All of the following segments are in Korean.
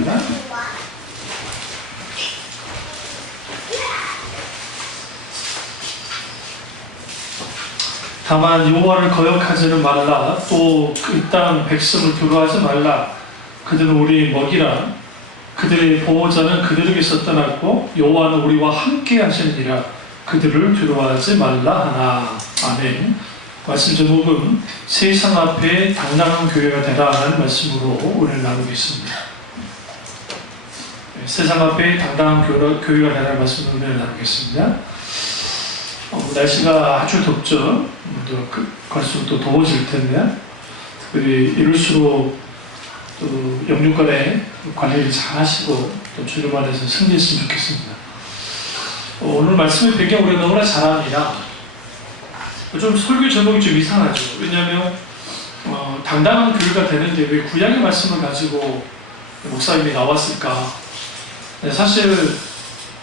말씀입니다. 다만 여호와를 거역하지는 말라. 또 그 땅 백성을 두려워하지 말라. 그들은 우리의 먹이라. 그들의 보호자는 그들에게서 떠났고 여호와는 우리와 함께 하시느니라. 그들을 두려워하지 말라 하나. 아멘. 말씀 제목은 세상 앞에 당당한 교회가 되라 하는 말씀으로 오늘 나누겠습니다. 세상 앞에 당당한 교회가 되라는 말씀으로 오늘 나누겠습니다. 날씨가 아주 덥죠. 갈수록 또 더워질 텐데, 특별히 이럴수록 또 영육간에 관리를 잘 하시고 또 주님 안에서 승리했으면 좋겠습니다. 오늘 말씀의 배경 우리가 너무나 잘 압니다. 좀 설교 제목이 좀 이상하죠. 왜냐하면 당당한 교회가 되는데 왜 구약의 말씀을 가지고 목사님이 나왔을까? 사실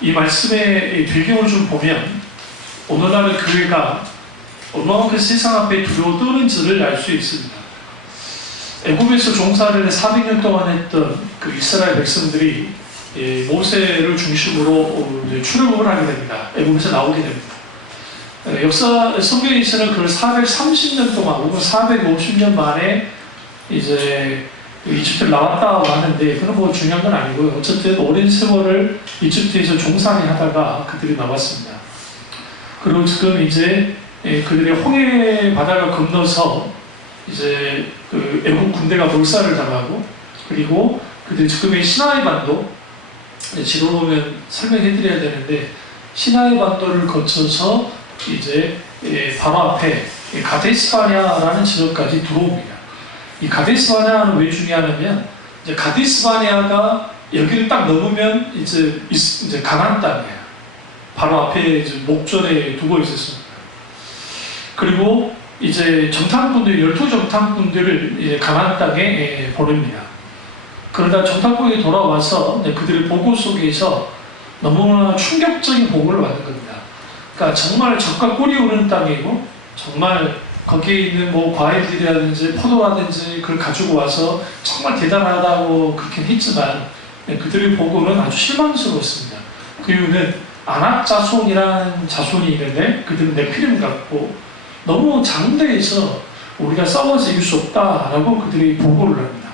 이 말씀의 배경을 좀 보면 오늘날의 교회가 얼마만큼 세상 앞에 두려워 떠는지를 알 수 있습니다. 애굽에서 종살이를 400년 동안 했던 그 이스라엘 백성들이 모세를 중심으로 출애굽을 하게 됩니다. 애굽에서 나오게 됩니다. 역사 성경에서는 그걸 430년 동안 혹은 450년 만에 이제 이집트를 나왔다고 하는데 그건 뭐 중요한 건 아니고요. 어쨌든 오랜 세월을 이집트에서 종살이 하다가 그들이 나왔습니다. 그리고 지금 이제 그들의 홍해 바다가 건너서 이제 그 애국 군대가 몰살을 당하고, 그리고 그들이 지금의 시나이 반도, 지로 보면 설명해 드려야 되는데, 시나이 반도를 거쳐서 이제 바로 앞에 가데스바네아라는 지역까지 들어옵니다. 이 가데스바네아는 왜 중요하냐면, 이제 가데스바네아가 여기를 딱 넘으면 이제 가나안 땅이에요. 바로 앞에 이제 목전에 두고 있었습니다. 그리고 이제 정탐꾼들, 12정탐꾼들을 가나안 땅에 보냅니다. 그러다 정탐꾼이 돌아와서 그들의 보고 속에서 너무나 충격적인 보고를 받는 겁니다. 그러니까 정말 적과 꿀이 오는 땅이고, 정말 거기에 있는 뭐 과일들이라든지 포도라든지 그걸 가지고 와서 정말 대단하다고 그렇게 했지만 그들의 보고는 아주 실망스러웠습니다. 그 이유는 아낙 자손이라는 자손이 있는데 그들은 네피림 같고 너무 장대해서 우리가 싸워서 이길 수 없다라고 그들이 보고를 합니다.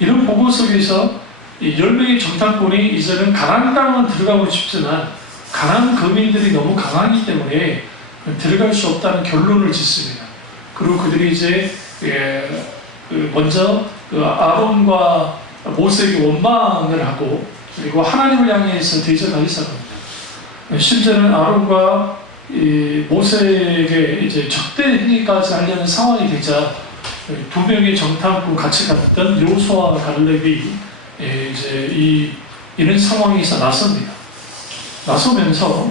이런 보고 속에서 10명의 정탐꾼이 이제는 가나안 땅은 들어가고 싶지만 가나안 거민들이 너무 강하기 때문에 들어갈 수 없다는 결론을 짓습니다. 그리고 그들이 이제 먼저 아론과 모세에게 원망을 하고, 그리고 하나님을 향해서 대적하기 시작합니다. 심지어는 아론과 모세에게 이제 적대 행위까지 하려는 상황이 되자 2명의 정탐꾼 같이 갔던 여호수아와 갈렙이 이제 이런 상황에서 나섭니다. 나서면서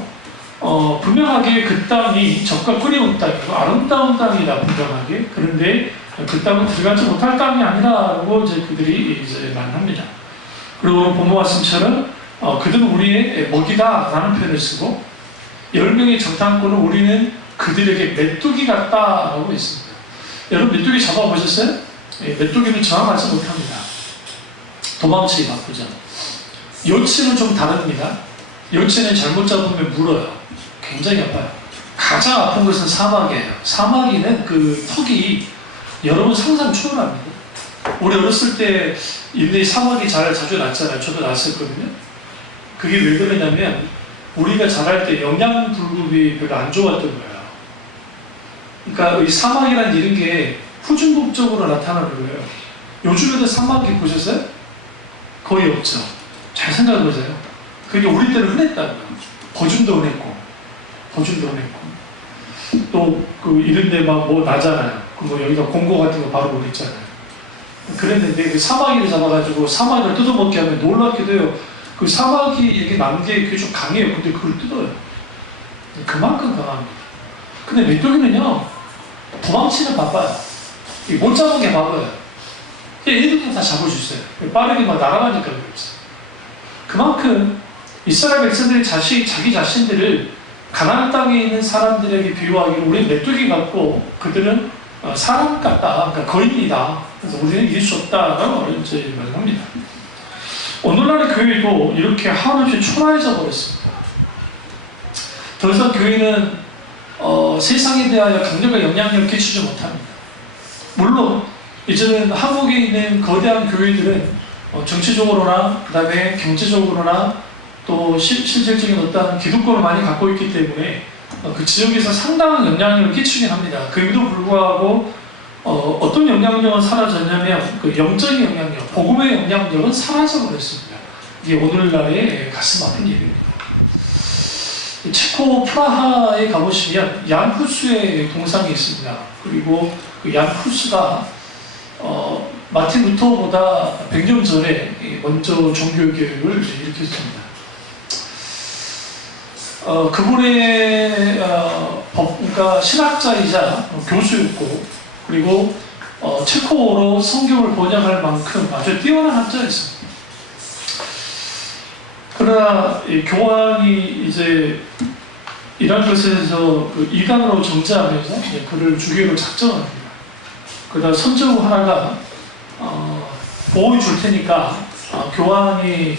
분명하게 그 땅이 적과 꿀이 온 땅이고 아름다운 땅이다, 분명하게. 그런데 그 땅은 들어가지 못할 땅이 아니라고 이제 그들이 이제 말합니다. 그리고 본문 말씀처럼 그들은 우리의 먹이다라는 표현을 쓰고, 10명의 정탐꾼은 우리는 그들에게 메뚜기 같다라고 했습니다. 여러분 메뚜기 잡아보셨어요? 메뚜기는 저항하지 못합니다. 도망치기 바쁘죠. 요치는 좀 다릅니다. 요치는 잘못 잡으면 물어요. 굉장히 아파요. 가장 아픈 것은 사마귀예요. 사마귀는 그 턱이 여러분 상상 초월합니다. 우리 어렸을 때 인类사마귀 자주 낳잖아요. 저도 낳았었거든요. 그게 왜 그러냐면 우리가 자랄 때 영양 불급이 별로 안 좋았던 거예요. 그러니까 이 사마귀라는 이런 게 후중국적으로 나타나는 거예요. 요즘에도 사마귀 보셨어요? 거의 없죠. 잘 생각해보세요. 그게 우리 때는 흔했다는 거예요. 거줌도 흔했고, 또 그 이런데 막 뭐 나잖아요. 그 뭐 여기다 공고 같은 거 바로 보냈잖아요. 그랬는데 그 사마귀를 잡아가지고 사마귀를 뜯어먹게 하면 놀랍게도 해요. 그 사마귀에게 난 게 그게 좀 강해요. 근데 그걸 뜯어요. 그만큼 강합니다. 근데 메뚜기는요, 도망치는 바빠요. 못 잡은 게 바빠요. 얘들도 다 잡을 수 있어요. 빠르게 막 날아가니까 그렇지. 그만큼 이스라엘 백성들이 자기 자신들을 가나안 땅에 있는 사람들에게 비유하기로 우리는 메뚜기 같고 그들은 사람 같다. 그러니까 거인이다. 그래서 우리는 이길 수 없다라고 이제 말합니다. 오늘날의 교회도 이렇게 한없이 초라해져 버렸습니다. 더 이상 교회는 세상에 대하여 강력한 영향력을 끼치지 못합니다. 물론 이제는 한국에 있는 거대한 교회들은 정치적으로나 그 다음에 경제적으로나 또 실질적인 어떤 기득권을 많이 갖고 있기 때문에 그 지역에서 상당한 영향력을 끼치긴 합니다. 그럼에도 불구하고 어떤 영향력은 사라졌냐면 그 영적인 영향력, 복음의 영향력은 사라져버렸습니다. 이게 오늘날의 가슴 아픈 일입니다. 체코 프라하에 가보시면 얀 후스의 동상이 있습니다. 그리고 그 얀 후스가 마틴 루터보다 100년 전에 먼저 종교개혁을 일으켰습니다. 그분의 그러니까 신학자이자 교수였고, 그리고 체코어로 성경을 번역할 만큼 아주 뛰어난 학자였습니다. 그러나 교황이 이제 이런 것에서 그 이단으로 정죄하면서 그를 주교로 작정합니다. 그러다 선조 하나가 보호해 줄 테니까 교황이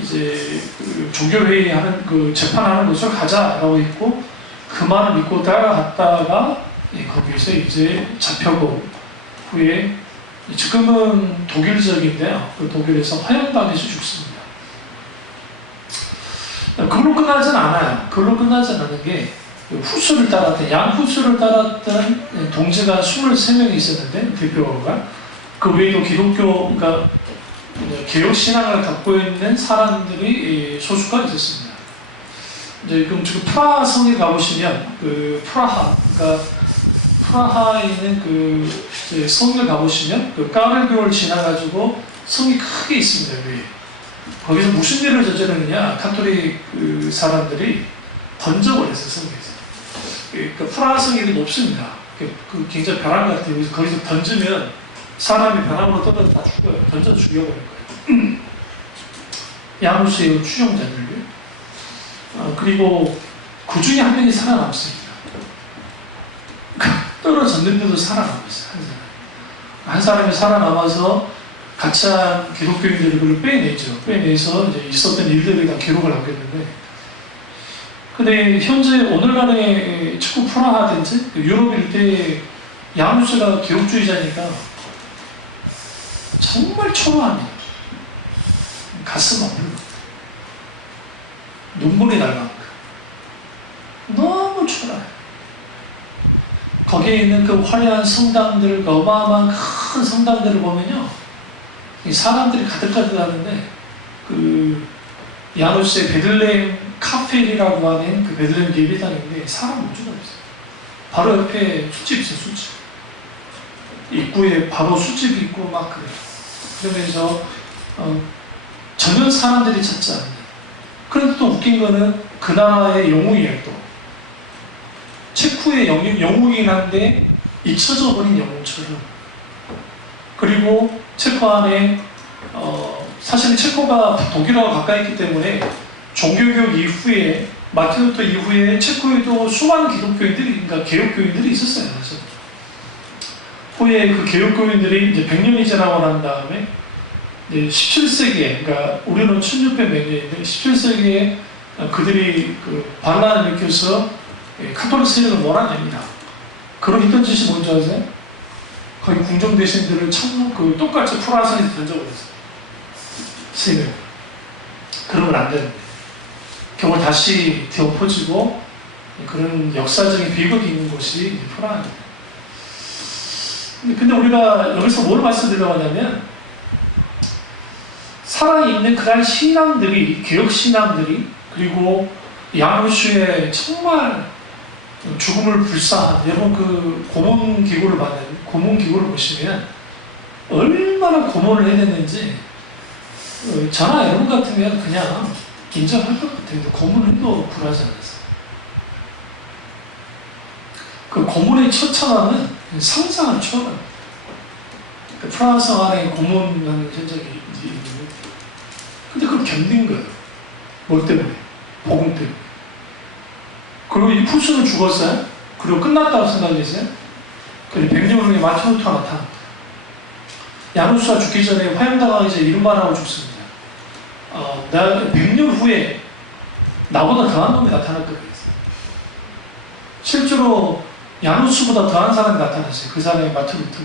이제 그 종교회의 하는 그 재판하는 곳을 가자라고 했고, 그 말을 믿고 따라갔다가 거기서 이제 잡혀고, 후에 지금은 독일적인데요. 그 독일에서 화형당해서 죽습니다. 그걸로 끝나진 않아요. 그걸로 끝나진 않은 게 후수를 따랐던, 양 후수를 따랐던 동지가 23명이 있었는데, 대표가 그 외에도 기독교, 그러니까 개혁신앙을 갖고 있는 사람들이 소수가 있었습니다. 이제 그럼 지금 프라하 성에 가보시면 그 프라하, 그러니까 프라하에 있는 그 성을 가보시면 그 까르교를 지나가지고 성이 크게 있습니다. 위에. 거기서 무슨 일을 저지르느냐, 카톨릭 그 사람들이 던져버렸어요, 성에서. 그러니까 프라하 성이 높습니다. 그 굉장히 벼랑 같아요. 거기서 던지면 사람이 벼랑으로 떨어져 다 죽어요. 던져 죽여버릴 거예요. 야무스의 추종자들요. 그리고 그 중에 한 명이 살아남습니다. 떨어졌는데도 살아남았어요. 한 사람이 살아남아서 같이 한 기독교인들이 그걸 빼내죠. 빼내서 이제 있었던 일들을 다 기록을 하게 되는데, 근데 현재 오늘날의 체코 프라하든지 유럽 일대의 야무스가 기독주의자니까 정말 초라합니다. 가슴 아프고 눈물이 날 만큼 너무 초라해요. 거기에 있는 그 화려한 성당들, 그 어마어마한 큰 성당들을 보면요, 이 사람들이 가득가득하는데, 그 야누스의 베들레헴 카펠이라고 하는 그 베들레헴 예배당인데 사람 못 주가 있어요. 바로 옆에 숯집 있어요, 숯집. 입구에 바로 숯집이 있고 막 그래요. 그러면서 전혀 사람들이 찾지 않는. 그런데 또 웃긴 거는 그 나라의 영웅이에요. 또 체코의 영웅이긴 한데 잊혀져 버린 영웅처럼. 그리고 체코 안에 사실 체코가 독일하고 가까이 있기 때문에 종교개혁 이후에, 마틴 루터 이후에 체코에도 수많은 기독교인들이, 그러니까 개혁교인들이 있었어요. 사실. 후에 그 개혁교인들이 이제 100년이 지나고 난 다음에 17세기에, 그러니까 우리는 1600 몇 년인데 17세기에 그들이 그 반란을 일으켜서 카톨릭 세력을 몰아냅니다. 그럼 했던 짓이 뭔지 아세요? 거기 궁정 대신들을 그 똑같이 프라하성에서 던져버렸어요. 세력. 그러면 안 되는데. 결국 다시 되어퍼지고 그런 역사적인 비극이 있는 곳이 프라하입니다. 근데 우리가 여기서 뭘 말씀드리려고 하냐면, 살아있는 그날 신앙들이, 개혁신앙들이, 그리고 야누슈의 정말 죽음을 불사한, 여러분 그 고문기구를 고문기구를 보시면 얼마나 고문을 해냈는지, 저나 여러분 같으면 그냥 인정할 것 같아요. 고문해도 굴하지 않았어요. 그 고문의 처참함은 상상을 초월합니다. 그 프랑스 안에 고문하는 현장이 있는데, 근데 그걸 견딘 거예요. 뭐 때문에? 복음 때문에. 그리고 이 푸스는 죽었어요? 그리고 끝났다고 생각하세요? 그리고 100년 후에 마틴 루터가 나타납니다. 야누스가 죽기 전에 화형당하기 전에 이런 말하고 죽습니다. 내가 100년 후에 나보다 더한 놈이 나타날 거예요. 실제로 야누스보다 더한 사람이 나타났어요. 그 사람이 마틴 루터.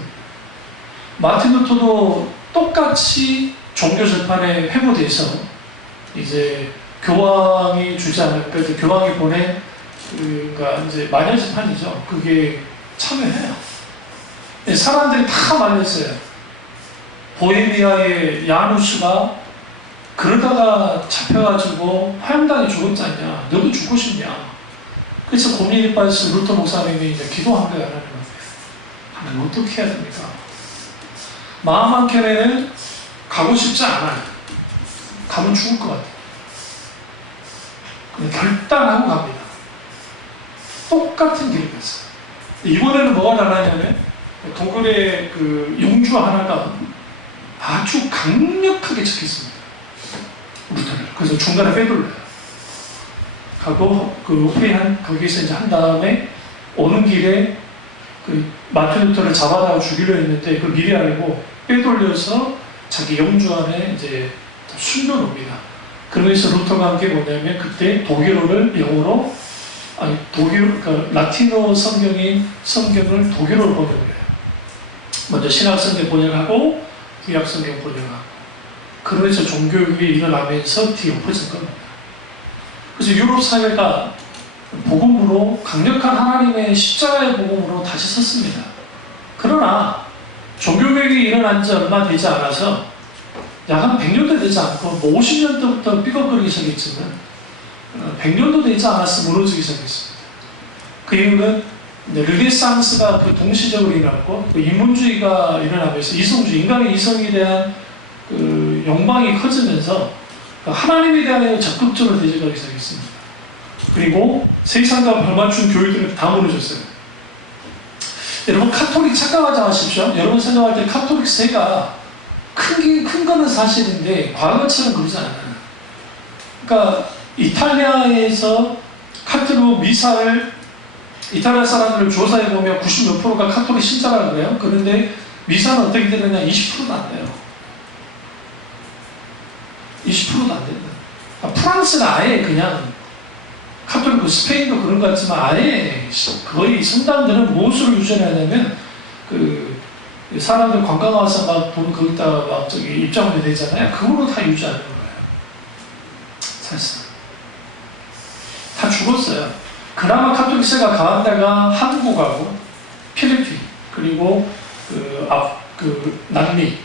마틴 루터도 똑같이 종교 재판에 회부돼서 이제 교황이 주지 않을까, 교황이 보낸 그러니까 이제 마녀 재판이죠. 그게 참여해요. 사람들이 다 말렸어요. 보헤미아의 야누스가 그러다가 잡혀가지고 화양당에 죽었지 않냐? 너도 죽고 싶냐? 그래서 고민이 빠져서 루터 목사님이 이제 기도한 거예요. 하나님 어떻게 해야 됩니까? 마음 한켠에는 가고 싶지 않아요. 가면 죽을 것 같아요. 근데 결단하고 갑니다. 똑같은 길을 갔어요. 이번에는 뭐가 달라냐면 동굴에 그 용주 하나가 아주 강력하게 적혔습니다. 루터를. 그래서 중간에 빼돌려요. 하고 그 회의한 거기서 이제 한 다음에 오는 길에 그 마틴 루터를 잡아다가 죽이려 했는데 그걸 미리 알고 빼돌려서 자기 영주 안에 이제 숨겨놓습니다. 그러면서 루터가 한 게 뭐냐면 그때 독일어를 영어로 그러니까 라틴어 성경을 독일어로 번역을 해요. 먼저 신약성경 번역하고 구약성경 번역하고 그러면서 종교육이 일어나면서 뒤에 엎어진 겁니다. 그래서 유럽 사회가 복음으로 강력한 하나님의 십자가의 복음으로 다시 섰습니다. 그러나 종교개혁이 일어난 지 얼마 되지 않아서 약 한 100년도 되지 않고 뭐 50년도부터 삐걱거리기 시작했지만 100년도 되지 않았어 무너지기 시작했습니다. 그 이유는 르네상스가 그 동시적으로 일어났고 그 인문주의가 일어나면서 이성주의, 인간의 이성에 대한 그 욕망이 커지면서 하나님에 대한 적극적으로 대적하기 시작했습니다. 그리고 세상과 발맞춘 교회들은 다 무너졌어요. 여러분 카톨릭 착각하지 마십시오. 여러분 생각할 때 카톨릭 세가 큰 거는 사실인데 과거처럼 그러지 않아요. 그러니까 이탈리아에서 카톨릭 미사를 이탈리아 사람들을 조사해보면 90몇 프로가 카톨릭 신자라고 그래요. 그런데 미사는 어떻게 되느냐 20%도 안 돼요. 20%도 안 된다. 프랑스는 아예 그냥 카톨릭, 스페인도 그런 것 같지만 아예 거의 성당들은 무엇으로 유전하냐면 그 사람들 관광 와서 막 돈 거기다 막 저기 입장료 되잖아요. 그걸로 다 유지하는 거예요. 사실상 다 죽었어요. 그나마 카톨릭세가 강한 데가 한국하고 필리핀 그리고 그 남미.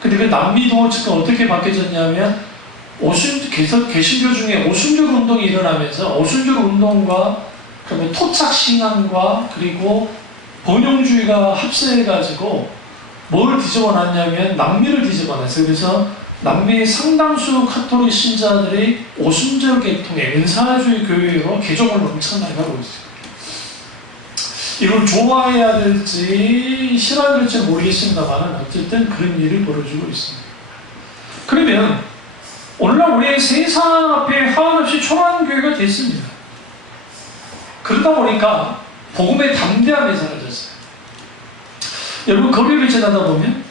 근데 그 남미도 지금 어떻게 바뀌어졌냐면 개신교 중에 오순절 운동이 일어나면서 오순절 운동과 그다음에 토착 신앙과 그리고 번영주의가 합세해가지고 뭘 뒤집어놨냐면 남미를 뒤집어놨어요. 그래서 남미의 상당수 카톨릭 신자들이 오순절 계통의 은사주의 교회로 개종을 엄청나게 하고 있어요. 이걸 좋아해야 될지 싫어야 될지 모르겠습니다만 어쨌든 그런 일이 벌어지고 있습니다. 그러면 오늘날 우리의 세상 앞에 하나없이 초라한 교회가 됐습니다. 그러다 보니까 복음의 담대함이 사라졌어요. 여러분 거리를 지나다 보면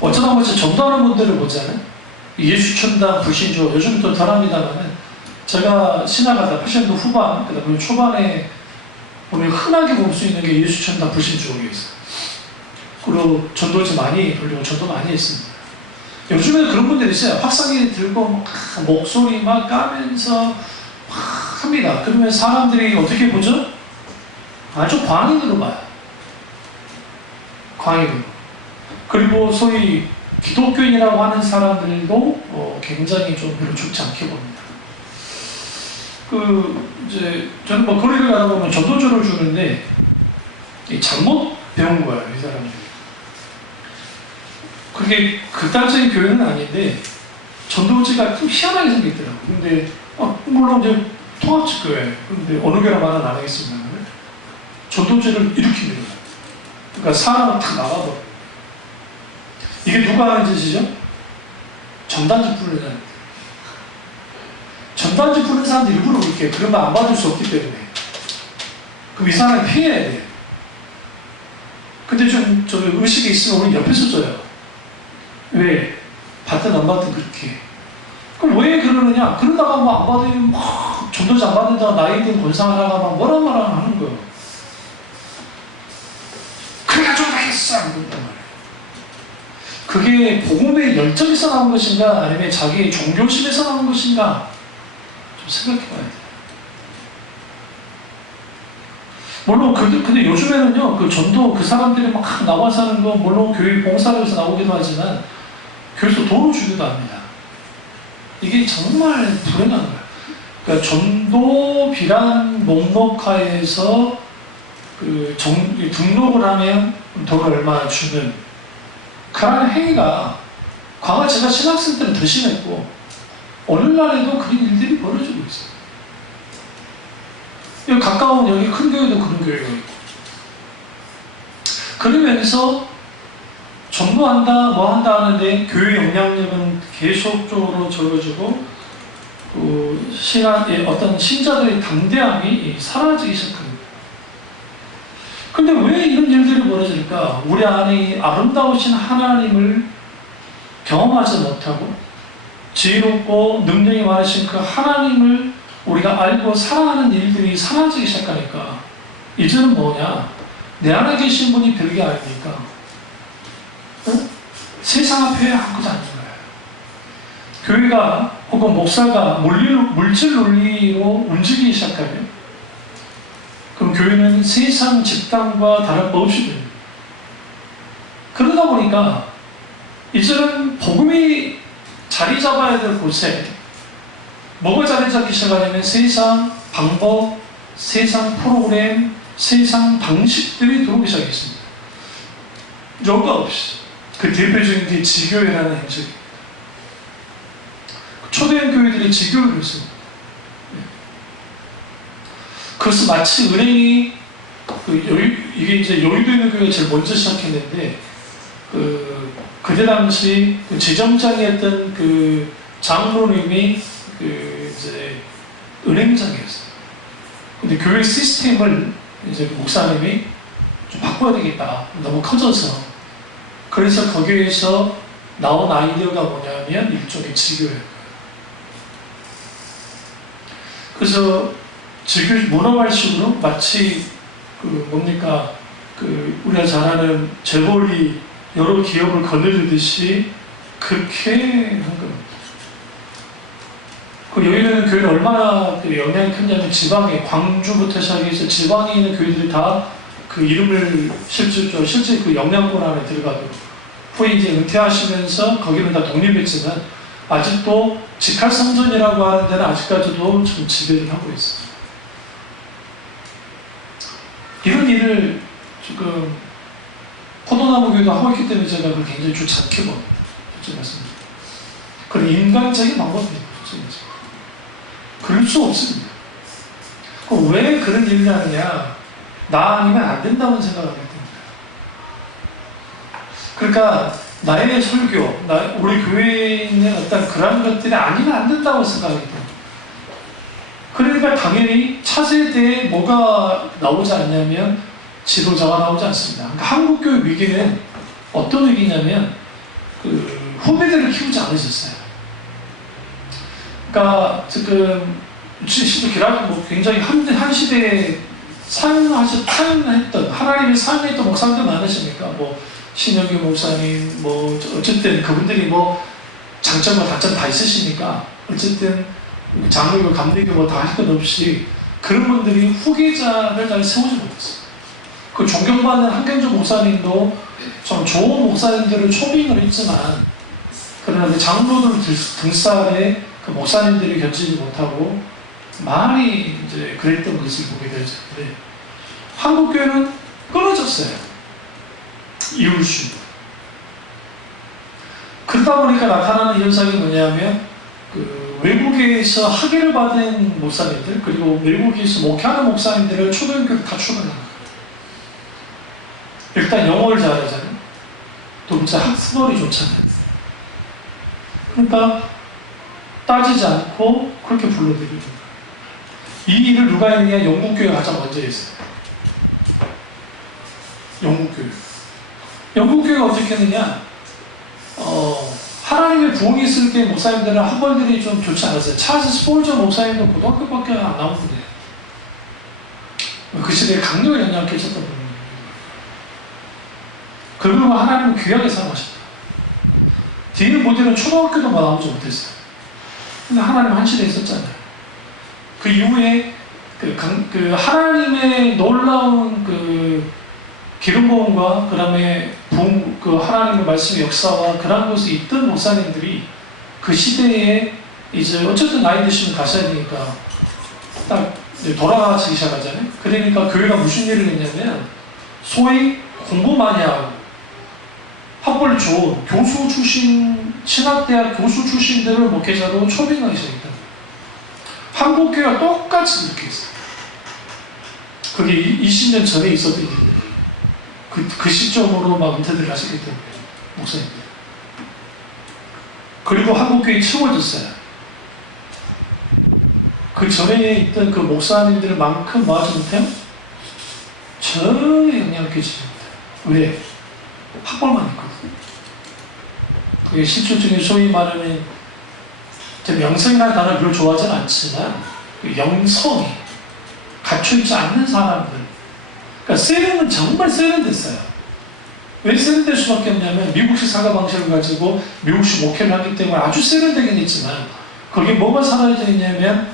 어쩌다 보면 전도하는 분들을 보잖아요. 예수천당 불신조 요즘 또 덜합니다만은 제가 신학하다 80년도 후반 그다음에 초반에 보면 흔하게 볼 수 있는 게 예수천당 불신조가 있어요. 그리고 전도지 많이 돌리고 전도 많이 했습니다. 요즘에는 그런 분들이 있어요. 확성기 들고 막 목소리 막 까면서 막 합니다. 그러면 사람들이 어떻게 보죠? 아주 광인으로 봐요. 광인으로. 그리고 소위 기독교인이라고 하는 사람들도 굉장히 좀 별로 좋지 않게 봅니다. 이제 저는 뭐 거리를 가다 보면 전도조를 주는데 잘못 배운 거예요, 이 사람들이. 그게 극단적인 교회는 아닌데 전도지가 좀 희한하게 생겼더라고요. 근데 물론 이제 통합적 교회, 근데 어느 교회라 말은 안 하겠습니다. 전도지를 이렇게 밀어요. 그러니까 사람은 다 나가버려요. 이게 누가 하는 짓이죠? 전단지 부르는 사람. 전단지 부르는 사람들 일부러 그렇게 그러면 안 받을 수 없기 때문에 그럼 이 사람을 피해야 돼요. 근데 좀 의식이 있으면 우리 옆에서 줘요. 왜? 받든 안 받든 그렇게. 그럼 왜 그러느냐? 그러다가 뭐 안 받으면 막 전도지 안 받는다가 나이 든 권사 하나가 막 뭐라 하는 거예요. 그래가지고 나겠어! 안 된단 말이에요. 그게 복음의 열정에서 나온 것인가 아니면 자기의 종교심에서 나온 것인가 좀 생각해 봐야 돼요. 물론 근데 요즘에는요 그 전도 그 사람들이 막 나와서 하는 거 물론 교회 봉사를 해서 나오기도 하지만 교회에서 돈을 주기도 합니다. 이게 정말 불행한 거예요. 그러니까 전도비란 목록하에서 등록을 하면 돈을 얼마 주는 그런 행위가 과거 제가 신학생 때는 더 심했고 오늘날에도 그런 일들이 벌어지고 있어요. 여기 가까운 여기 큰 교회도 그런 교회가 있고 그러면서 전도한다 뭐 한다 하는데 교회 영향력은 계속적으로 적어지고 신앙의 어떤 신자들의 담대함이 사라지기 시작합니다. 근데 왜 이런 일들이 벌어질까? 우리 안에 아름다우신 하나님을 경험하지 못하고 지혜롭고 능력이 많으신 그 하나님을 우리가 알고 사랑하는 일들이 사라지기 시작하니까 이제는 뭐냐? 내 안에 계신 분이 별게 아닙니까? 응? 세상 앞에 아무것도 아닌 거예요. 교회가 혹은 목사가 물질 논리로 움직이기 시작하면 그럼 교회는 세상 집단과 다를 바 없이 됩니다. 그러다 보니까 이제는 복음이 자리 잡아야 될 곳에 뭐가 자리 잡기 시작하냐면 세상 방법, 세상 프로그램, 세상 방식들이 들어오기 시작했습니다. 여과 없이 그 대표적인 게 지교회라는 행적입니다. 초대형 교회들이 지교회를 했습니다. 그래서 마치 은행이 이게 이제 여의도 있는 교회가 제일 먼저 시작했는데 그때 당시 재정장이었던 그 장로님이 이제 은행장이었어요. 근데 교회 시스템을 이제 목사님이 좀 바꿔야 되겠다. 너무 커져서. 그래서 거기에서 나온 아이디어가 뭐냐면 일종의 지교예요. 그래서 지교 문어발식으로 마치 우리가 잘 아는 재벌이 여러 기업을 거느리듯이 그렇게 한 겁니다. 여기는 교회는 얼마나 영향이 크냐면 지방에 광주부터 시작해서 지방에 있는 교회들이 다 그 이름을 실제 그 영향권 안에 들어가도록 후에 이제 은퇴하시면서 거기는 다 독립했지만 아직도 직할성전이라고 하는 데는 아직까지도 좀 지배를 하고 있어요. 이런 일을 지금 포도나무 교회도 하고 있기 때문에 제가 그걸 굉장히 좋지 않게 봅니다. 솔직히 말씀드립니다. 그런 인간적인 방법입니다. 그럴 수 없습니다. 왜 그런 일을 하느냐? 나 아니면 안 된다고 생각하기 때문에. 그러니까 나의 설교, 우리 교회에 있는 어떤 그런 것들이 아니면 안 된다고 생각하기 때문에. 그러니까 당연히 차세대에 뭐가 나오지 않냐면 지도자가 나오지 않습니다. 그러니까 한국교회 위기는 어떤 위기냐면 후배들을 키우지 않으셨어요. 그러니까 지금 굉장히 한 시대에 사용했던 하나님의 사용했던 목사님들 많으십니까? 뭐 신영규 목사님, 뭐 어쨌든 그분들이 뭐 장점과 단점 다 있으시니까 어쨌든 장로교, 감리교 뭐 다 할 것 없이 그런 분들이 후계자를 잘 세우지 못했어요. 그 존경받는 한경주 목사님도 좀 좋은 목사님들을 초빙을 했지만 그러나 그 장로들 등살에 그 목사님들이 견지지 못하고 많이 이제 그랬던 것을 보게 되었는데 한국교회는 끊어졌어요. 이웃이. 그러다 보니까 나타나는 현상이 뭐냐면 외국에서 학위를 받은 목사님들 그리고 외국에서 목회하는 목사님들을 초등교육 다 출근하는 거예요. 일단 영어를 잘하잖아요. 또 진짜 학습원이 좋잖아요. 그러니까 따지지 않고 그렇게 불러들이는 거예요. 이 일을 누가 했느냐? 영국교회가 가장 먼저 했어요. 영국교회. 영국교회가 어떻게 했느냐? 부흥이 있을 때 목사님들은 학벌들이 좀 좋지 않았어요. 찰스 스폴저 목사님도 고등학교밖에 안 나오는데 그 시대에 강력히 영향을 끼쳤던 분이에요. 그리고 하나님은 귀하게 사랑하셨다. 뒤에 모델은 초등학교도 나오지 못했어요. 근데 하나님 한 시대에 있었잖아요. 그 이후에 그 하나님의 놀라운 그 기름 부음과 그 다음에 그 하나님의 말씀의 역사와 그런 곳에 있던 목사님들이 그 시대에 이제 어쨌든 나이 드시면 가셔야 되니까 딱 돌아가시기 시작하잖아요. 그러니까 교회가 무슨 일을 했냐면 소위 공부 많이 하고 학벌 좋은 교수 출신, 신학대학 교수 출신들을 목회자로 초빙하기 시작했다. 한국교회가 똑같이 그렇게 했어요. 그게 20년 전에 있었던 일이에요. 그 시점으로 막 은퇴들 하시기 때문에, 목사님들. 그리고 한국교회 채워졌어요. 그 전에 있던 그 목사님들만큼 맞지 못해요? 전혀 영향을 끼치지 못해요. 왜? 학벌만 있거든요. 그게 실질적인 소위 말하는, 영성이라는 단어를 별로 좋아하지는 않지만, 그 영성이 갖춰있지 않는 사람들. 그러니까 세련은 정말 세련됐어요. 왜 세련될 수밖에 없냐면 미국식 사고방식을 가지고 미국식 목회를 하기 때문에 아주 세련되긴 있지만 거기에 뭐가 사라져 있냐면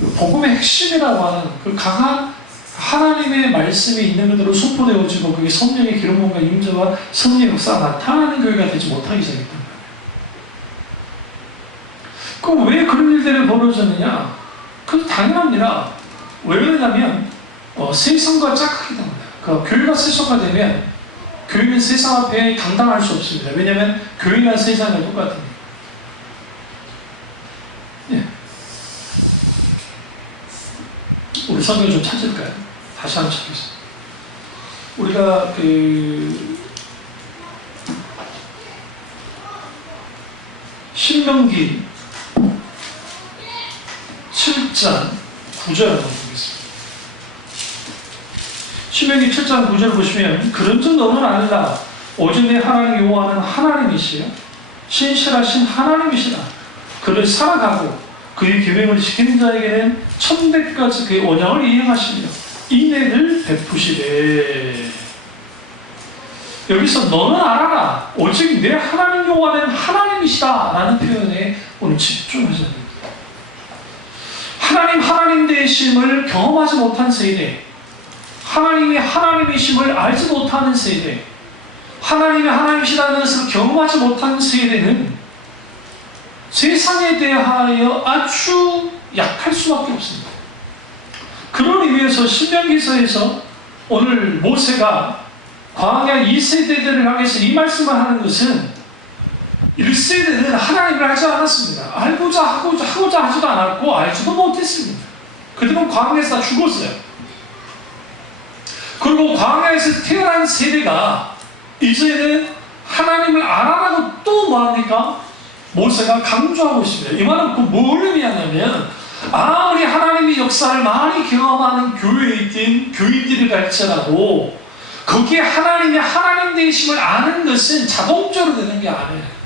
그 복음의 핵심이라고 하는 그 강한 하나님의 말씀이 있는 그대로 선포되어지고 그게 성령의 기름과 임재와 성령의 역사가 나타나는 교회가 되지 못하기 시작했던 거예요. 그럼 왜 그런 일들이 벌어졌느냐? 그건 당연합니다. 왜 그러냐면 세상과 짝하기 때문에. 그러니까 교회가 세상화 되면 교회는 세상 앞에 당당할 수 없습니다. 왜냐하면 교회나 세상은 똑같으니까. 예. 우리 성경 좀 찾을까요? 다시 한번 찾겠습니다. 우리가 신명기 7장 9절 한번 보겠습니다. 신명기 7장 9절 보시면 그런즉 너는 알라 오직 내 하나님 여호와는 하나님이시요 신실하신 하나님이시라. 그를 사랑하고 그의 계명을 지키는 자에게는 천대까지 그의 언약을 이행하시며 인애를 베푸시되. 여기서 너는 알아라 오직 내 하나님 여호와는 하나님이시다 라는 표현에 오늘 집중하셔야 됩니다. 하나님 되심을 경험하지 못한 세대, 하나님이 하나님이심을 알지 못하는 세대, 하나님이 하나님이시라는 것을 경험하지 못한 세대는 세상에 대하여 아주 약할 수밖에 없습니다. 그런 의미에서 신명기서에서 오늘 모세가 광야 2세대들을 향해서 이 말씀을 하는 것은 1세대는 하나님을 알지 않았습니다. 하고자 하지도 않았고 알지도 못했습니다. 그들은 광야에서 다 죽었어요. 그리고 광야에서 태어난 세대가 이제는 하나님을 알아라고 또 뭐합니까? 모세가 강조하고 있습니다. 이 말은 뭘 의미하냐면 아무리 하나님의 역사를 많이 경험하는 교회에 있던 교인들이 갈지라도 거기에 하나님의 하나님 되심을 아는 것은 자동적으로 되는 게 아니에요.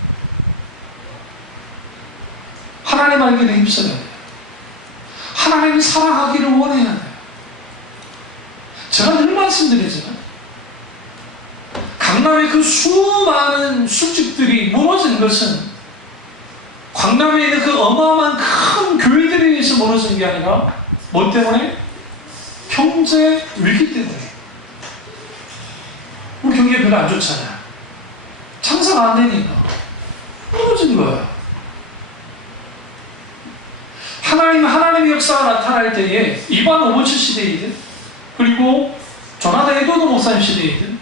하나님 알게 되기 힘써야 돼요. 하나님을 사랑하기를 원해야 돼요. 제가 늘 말씀드리지만 강남의 그 수많은 수집들이 무너진 것은 광남에 있는 그 어마어마한 큰 교회들에 의해서 무너진 게 아니라 뭐 때문에? 경제 위기 때문에. 우리 경기가 별로 안 좋잖아요. 장사가 안 되니까 무너진 거예요. 하나님의 역사가 나타날 때에 이반 오버치 시대이든 그리고 조나단 에드워드 목사님 시대이든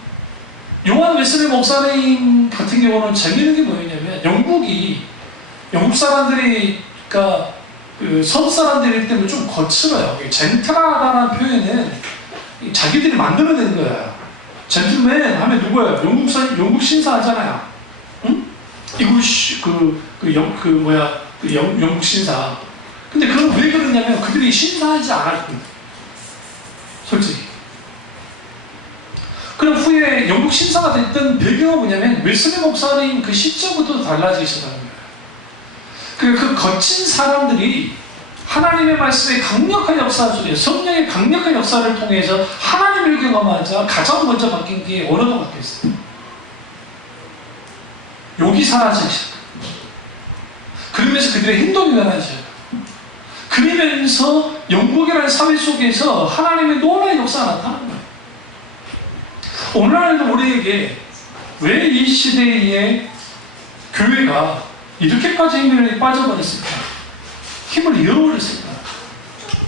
요한 웨슬리 목사님 같은 경우는 재미있는 게 뭐였냐면 영국 사람들이 그러니까 그 서부 사람들이기 때문에 좀 거칠어요. 젠틀하다는 표현은 자기들이 만들어낸 거예요. 젠틀맨 하면 누구예요? 영국 신사 하잖아요. 응? 영국 신사. 근데 그건 왜 그러냐면 그들이 신사하지 않았거든요. 솔직히. 그럼 후에 영국 신사가 됐던 배경은 뭐냐면 웨슬리 목사님 그 시점부터 달라지기 시작한 거예요. 그 거친 사람들이 하나님의 말씀의 강력한 역사 속에 성령의 강력한 역사를 통해서 하나님을 경험하자 가장 먼저 바뀐 게 언어가 바뀌었어요. 욕이 사라지기 시작합니다. 그러면서 그들의 행동이 변하기 시작합니다. 그러면서 영국이라는 사회 속에서 하나님의 놀라운 역사가 나타나는 거예요. 오늘날도 우리에게 왜 이 시대에 교회가 이렇게까지 힘에 빠져버렸을까? 힘을 잃어버렸을까?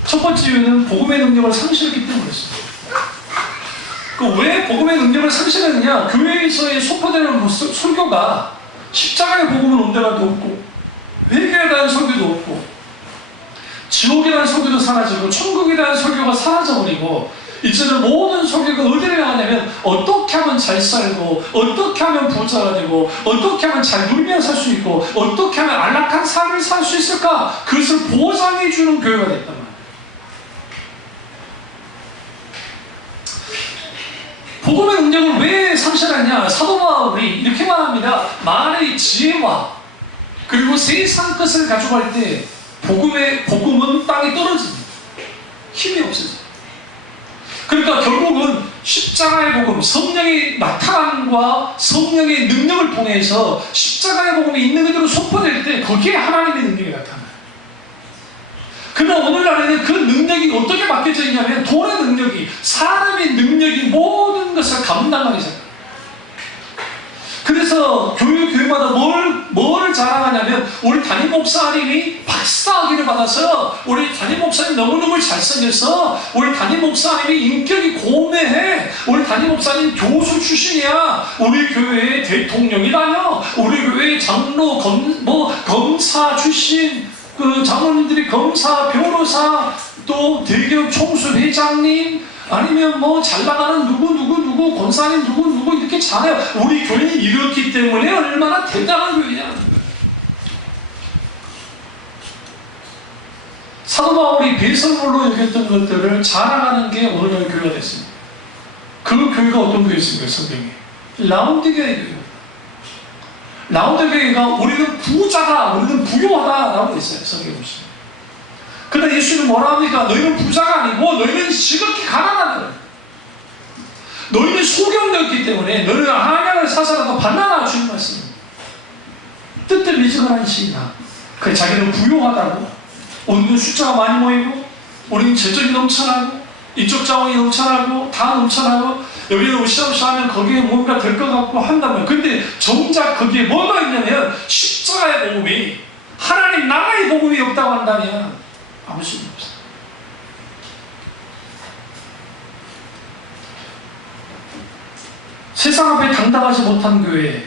첫 번째 이유는 복음의 능력을 상실했기 때문이었습니다. 왜 복음의 능력을 상실했느냐? 교회에서의 선포되는 설교가 십자가의 복음은 온데가도 없고 회개에 대한 설교도 없고 지옥이라는 설교도 사라지고 천국이라는 설교가 사라져버리고 이제는 모든 설교가 어디를 향하냐면 어떻게 하면 잘 살고 어떻게 하면 부자가 되고 어떻게 하면 잘 누리며 살 수 있고 어떻게 하면 안락한 삶을 살 수 있을까? 그것을 보장해 주는 교회가 됐단 말이에요. 복음의 능력을 왜 상실하냐? 사도 바울이 이렇게 말합니다. 말의 지혜와 그리고 세상 것을 가져갈 때 복음은 땅에 떨어집니다. 힘이 없어져요. 그러니까 결국은 십자가의 복음, 성령의 나타남과 성령의 능력을 통해서 십자가의 복음이 있는 그대로 선포될 때 거기에 하나님의 능력이 나타나요. 그러나 오늘날에는 그 능력이 어떻게 바뀌어져 있냐면 돈의 능력이, 사람의 능력이 모든 것을 감당하기 시작합니다. 그래서 교회마다 뭘 자랑하냐면 우리 담임 목사님이 박사학위를 받아서 우리 담임 목사님 너무너무 잘생겨서 우리 담임 목사님이 인격이 고매해 우리 담임 목사님 교수 출신이야 우리 교회의 대통령이라뇨 우리 교회의 장로 검사 출신 그 장로님들이 검사 변호사 또 대기업 총수 회장님 아니면 잘나가는 누구 권사님 누구 이렇게 잘해요. 우리 교회는 이렇기 때문에 얼마나 대단한 교회냐. 사도 바울이 배설물로 여겼던 것들을 자랑하는 게 오늘날 교회가 됐습니다. 그 교회가 어떤 교회였습니까? 성경에 라오디게아 교회. 라오디게아가 우리는 부자다, 우리는 부유하다라고 했어요. 성경에 보시면. 그러나 예수는 뭐라 합니까? 너희는 부자가 아니고 너희는 지극히 가난하다. 너희는 소경되었기 때문에 너희는 한양을 사서라도 반나나 주는 말씀입니다. 뜻들 미지근한 시이나 그래 자기는 부유하다고 우리는 숫자가 많이 모이고 우리는 재정이 넘쳐나고 이쪽 자원이 넘쳐나고 다 넘쳐나고 여기는 으쌰으쌰 하면 거기에 뭔가 될 것 같고 한다면 근데 정작 거기에 뭐가 있냐면 십자가의 복음이 하나님 나라의 복음이 없다고 한다면 아무 소용이 없어요. 세상 앞에 당당하지 못한 교회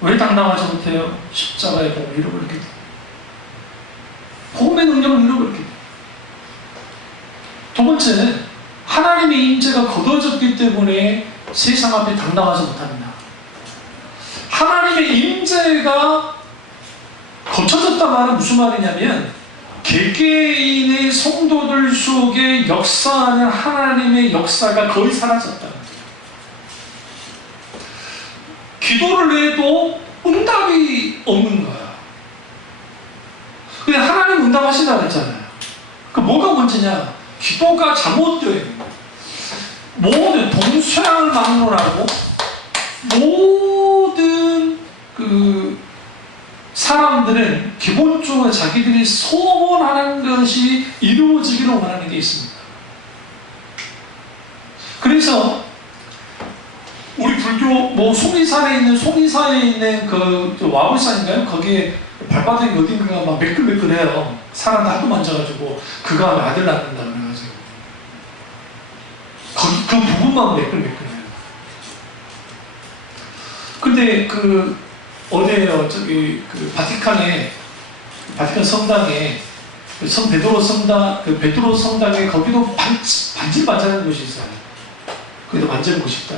왜 당당하지 못해요? 십자가의 복음을 잃어버렸기 때문에 복음의 능력을 잃어버렸기 때문에 두 번째 하나님의 임재가 거둬졌기 때문에 세상 앞에 당당하지 못합니다. 하나님의 임재가 거쳐졌단 말은 무슨 말이냐면 개개인의 성도들 속에 역사하는 하나님의 역사가 거의 사라졌다. 기도를 해도 응답이 없는 거야. 근데 하나님 응답하신다고 했잖아요. 그 뭐가 문제냐? 기도가 잘못되어 있는 거야. 모든 동서양을 막론하고 모든 사람들은 기본적으로 자기들이 소원하는 것이 이루어지기를 원하는 게 있습니다. 그래서 우리 불교 송리산에 있는 와불산인가요? 거기에 발바닥이 어딘가가 막 매끌매끌해요. 사람 하도 만져가지고 그가 아들 낳는다 그래가지고 그 부분만 매끌매끌해요. 근데 어디에요? 저기 바티칸 성당에 성 베드로 성당 베드로 성당에 거기도 반질반질하는 곳이 있어요. 거기도 만져보고 싶다.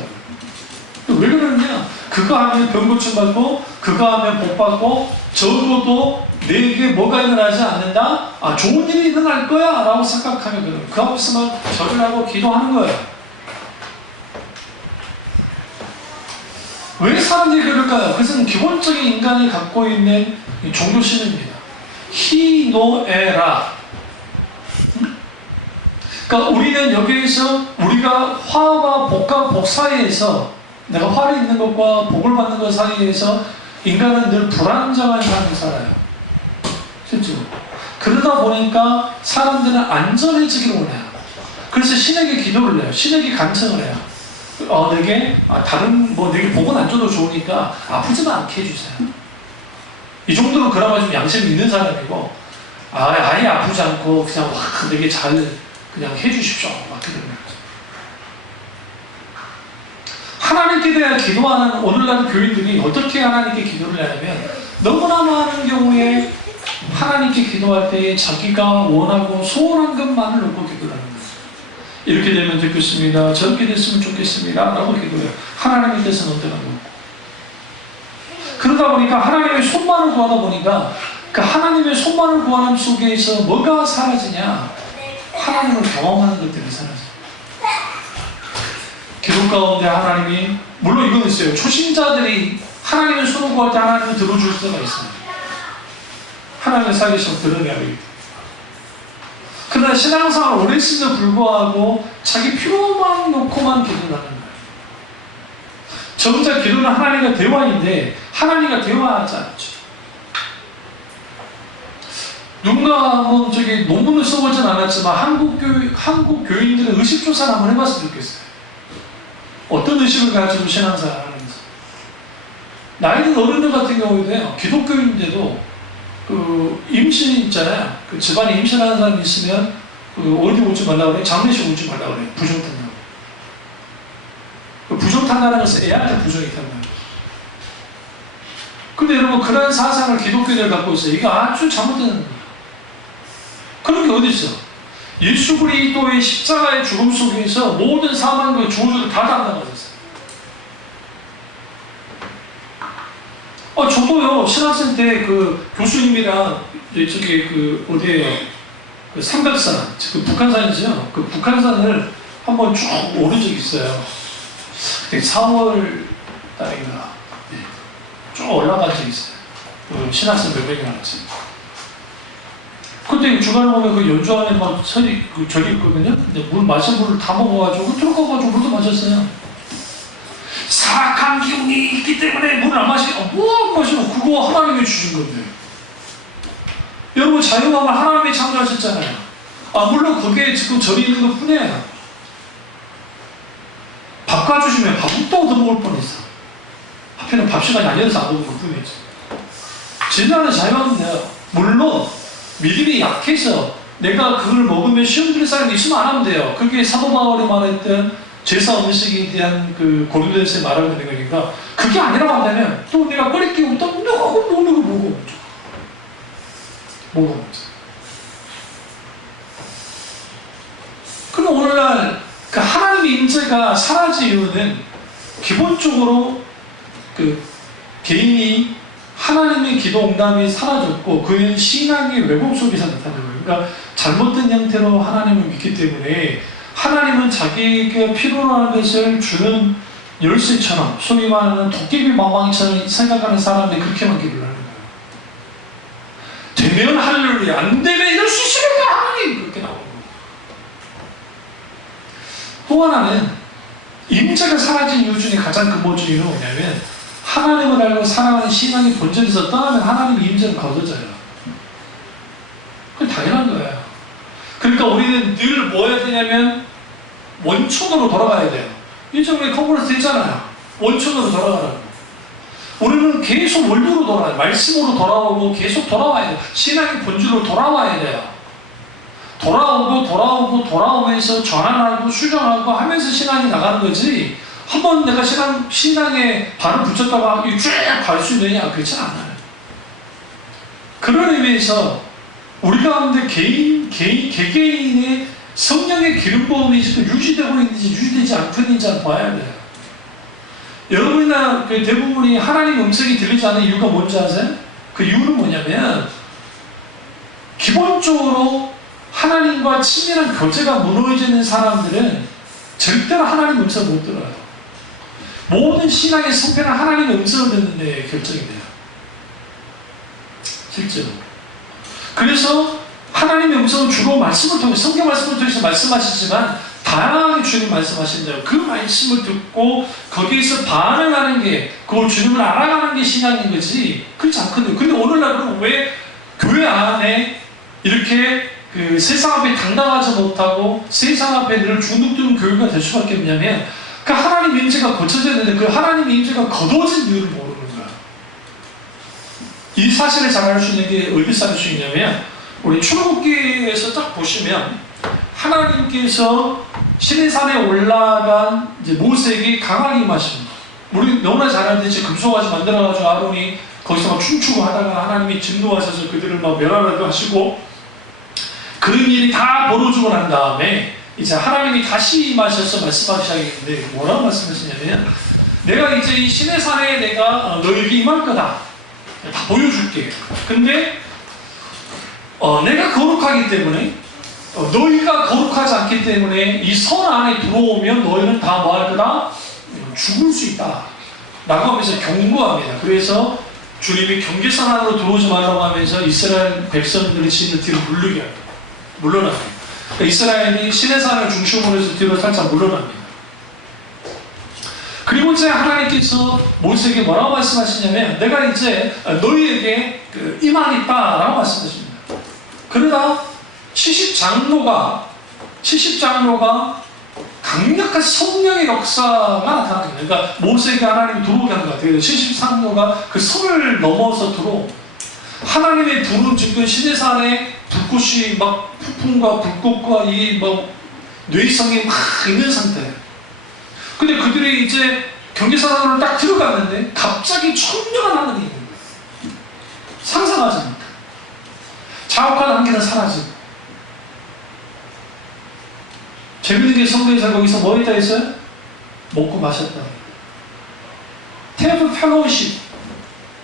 왜 그러느냐? 그거 하면 병 고침받고 그거 하면 복받고 적어도 내게 뭐가 일어나지 않는다? 좋은 일이 일어날 거야 라고 생각하면 그 앞에서만 절을 하고 기도하는 거예요. 왜 사람들이 그럴까요? 그것은 기본적인 인간이 갖고 있는 종교심입니다. 히노에라. 그러니까 우리는 여기에서 우리가 화와 복과 복 사이에서, 내가 화를 입는 것과 복을 받는 것 사이에서 인간은 늘 불안정한 삶을 살아요. 실제로. 그러다 보니까 사람들은 안전해지기를 원해요. 그래서 신에게 기도를 해요. 신에게 간청을 해요. 내게 내게 복은 안 줘도 좋으니까 아프지만 않게 해주세요. 이 정도로 그나마 좀 양심이 있는 사람이고, 아예 아프지 않고 그냥 내게 잘 그냥 해주십시오. 막 그런 거예요. 하나님께 대해 기도하는 오늘날 교인들이 어떻게 하나님께 기도를 하냐면, 너무나 많은 경우에 하나님께 기도할 때 자기가 원하고 소원한 것만을 놓고 기도를 하는 거예요. 이렇게 되면 좋겠습니다. 저렇게 됐으면 좋겠습니다. 라고 기도해요. 하나님의 뜻은 언제나 놓고. 그러다 보니까 하나님의 손만을 구하다 보니까 그 하나님의 손만을 구하는 속에서 뭐가 사라지냐? 하나님을 경험하는 것들이 사라져요. 기도 가운데 하나님이, 물론 이건 있어요. 초신자들이 하나님의 손을 구할 때 하나님을 들어줄 때가 있어요. 하나님의 살기처럼 드러내야 됩니다. 그러나 신앙생활을 오래 했음에도 불구하고 자기 필요만 놓고만 기도를 하는 거예요. 정작 기도는 하나님과 대화인데 하나님과 대화하지 않죠. 누군가 논문을 써보진 않았지만 한국 교인들의 의식조사를 한번 해봤으면 좋겠어요. 어떤 의식을 가지고 신앙생활을 하는지. 나이든 어른들 같은 경우에도요, 기독교인인데도 임신 있잖아요. 집안에 임신하는 사람이 있으면 어디 오지 말라고 그래? 장례식 오지 말라고 그래. 부정 탄다고. 부정 탄다는 것은 애한테 부정이 탄다는 거예요. 근데 여러분, 그런 사상을 기독교인들 갖고 있어요. 이게 아주 잘못된 거예요. 그런 게 어디 있어? 예수 그리스도의 십자가의 죽음 속에서 모든 사망과 저주를 다 담당하셨어요. 저도요, 신학생 때 교수님이랑 어디에 삼각산, 북한산이죠. 북한산을 한번 쭉 오른 적이 있어요. 그때 4월 달인가 쭉 올라간 적이 있어요. 신학생 몇 명이 많았어요. 그때 주간에 보면 연주 안에 막 절이 있거든요. 근데 마실 물을 다 먹어가지고 들어가가지고 물도 마셨어요. 사악한 기운이 있기 때문에 물을 안 마시고, 뭐 안 마시고, 그거 하나님이 주신 건데. 여러분, 자유함을 하나님이 창조하셨잖아요. 물론 거기에 지금 절이 있는 것 뿐이에요. 밥 가주시면 밥도 얻어먹을 뻔했어. 하필은 밥 시간이 아니어서 안 먹은 것 뿐이지. 진짜는 자유함인데요. 물론 믿음이 약해서 내가 그걸 먹으면 시험 들을 사람이 있으면 안 하면 돼요. 그게 사도 바울이 말했던 제사 음식에 대한 고린도전서에 말하고 있는 거니까, 그게 아니라고 한다면 또 내가 꺼릴 게 없다. 너무 먹는 거 뭐가 없죠. 그럼 오늘날 하나님의 임재가 사라진 이유는 기본적으로 개인이 하나님의 기도 응답이 사라졌고, 그는 신앙의 왜곡 속에서 나타나는 거예요. 그러니까 잘못된 형태로 하나님을 믿기 때문에 하나님은 자기에게 필요로 하는 것을 주는 열쇠처럼, 소위 말하는 도깨비 마망처럼 생각하는 사람들이 그렇게만 기도를 하는 거예요. 되면 할렐루야, 안 되면 이럴 수 있으니까 하나님, 그렇게 나오는 거예요. 또 하나는 임재가 사라진 이유 중에 가장 근본적인 이유는 뭐냐면, 하나님을 알고 사랑하는 신앙의 본질에서 떠나면 하나님의 임재는 거둬져요. 그게 당연한 거예요. 그러니까 우리는 늘 뭐 해야 되냐면 원천으로 돌아가야 돼요. 이전에 컨퍼런스 했잖아요. 원천으로 돌아가라고. 우리는 계속 원료로 돌아가요. 말씀으로 돌아오고 계속 돌아와야 돼요. 신앙의 본질로 돌아와야 돼요. 돌아오면서 전환하고 수정하고 하면서 신앙이 나가는 거지, 한번 내가 신앙에 발을 붙였다가 쭉 갈 수 있느냐? 그렇지 않아요. 그런 의미에서 우리 가운데 개개인의 성령의 기름 부음이 지금 유지되고 있는지 유지되지 않고 있는지 봐야 돼요. 여러분이나 대부분이 하나님의 음성이 들리지 않는 이유가 뭔지 아세요? 그 이유는 뭐냐면, 기본적으로 하나님과 친밀한 교제가 무너지는 사람들은 절대로 하나님의 음성을 못 들어요. 모든 신앙의 성패는 하나님의 음성을 듣는 데 결정이 돼요. 실제로. 그래서 하나님의 음성은 주로 말씀을 통해 성경 말씀을 통해서 말씀하시지만 다양하게 주님 말씀하신다요. 그 말씀을 듣고 거기에서 반응하는 게 그걸 주님을 알아가는 게 신앙인 거지 그렇지 않거든요. 근데 오늘날은 왜 교회 안에 이렇게 그 세상 앞에 당당하지 못하고 세상 앞에 늘 중독되는 교회가 될 수밖에 없냐면 그 하나님의 임재가 거쳐져 있는데 그 하나님의 임재가 거두어진 이유를 모르는 거야. 이 사실을 잘 알 수 있는 게 어디서 알 수 있냐면 우리 출애굽기에서 딱 보시면 하나님께서 시내산에 올라간 이제 모세에게 강하게 임하십니다. 우리 너무나 잘 알듯이 금송아지 만들어가지고 아론이 거기서 막 춤추고 하다가 하나님이 진노하셔서 그들을 막 멸하라고 하시고 그런 일이 다 벌어지고 난 다음에 이제 하나님이 다시 임하셔서 말씀하기 시작했는데 뭐라고 말씀하시냐면 내가 이제 이 시내산에 내가 너에게 임할 거다. 다 보여줄게. 근데 내가 거룩하기 때문에 너희가 거룩하지 않기 때문에 이 선 안에 들어오면 너희는 다 뭐 할 거다? 죽을 수 있다 라고 하면서 경고합니다. 그래서 주님이 경계선 안으로 들어오지 말라고 하면서 이스라엘 백성들의 진을 뒤로 물러게 합니다. 물러납니다. 그러니까 이스라엘이 시내산을 중심으로 해서 뒤로 살짝 물러납니다. 그리고 이제 하나님께서 모세에게 뭐라고 말씀하시냐면 내가 이제 너희에게 임하겠다라고 말씀하십니다. 그러나 70장로가 강력한 성령의 역사가 나타납니다. 그러니까 모세에게 하나님이 들어오게 한 것 같아요. 70장로가 그 성을 넘어서 들어 하나님의 불은 지금 시내산에 불꽃이 막 폭풍과 불꽃과 이 막 뇌성이 막 있는 상태예요. 근데 그들이 이제 경계선 안으로 딱 들어갔는데 갑자기 천명한 하늘이 있는 거예요. 상상하지 못해. 자욱한 한계는 사라지고. 재밌는 게 성경에서 거기서 뭐 했다 했어요? 먹고 마셨다. 테이블 펠로우십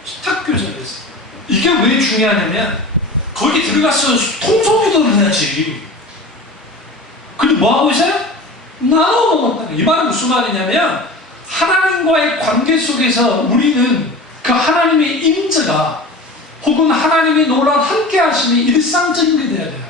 식탁교제를 했어요. 이게 왜 중요하냐면 거기 들어가서 통성기도를 해야지. 근데 뭐하고 있어요? 나눠 먹었다. 이 말은 무슨 말이냐면 하나님과의 관계 속에서 우리는 그 하나님의 임재가 혹은 하나님의 놀라운 함께 하심이 일상적인 게 돼야 돼요.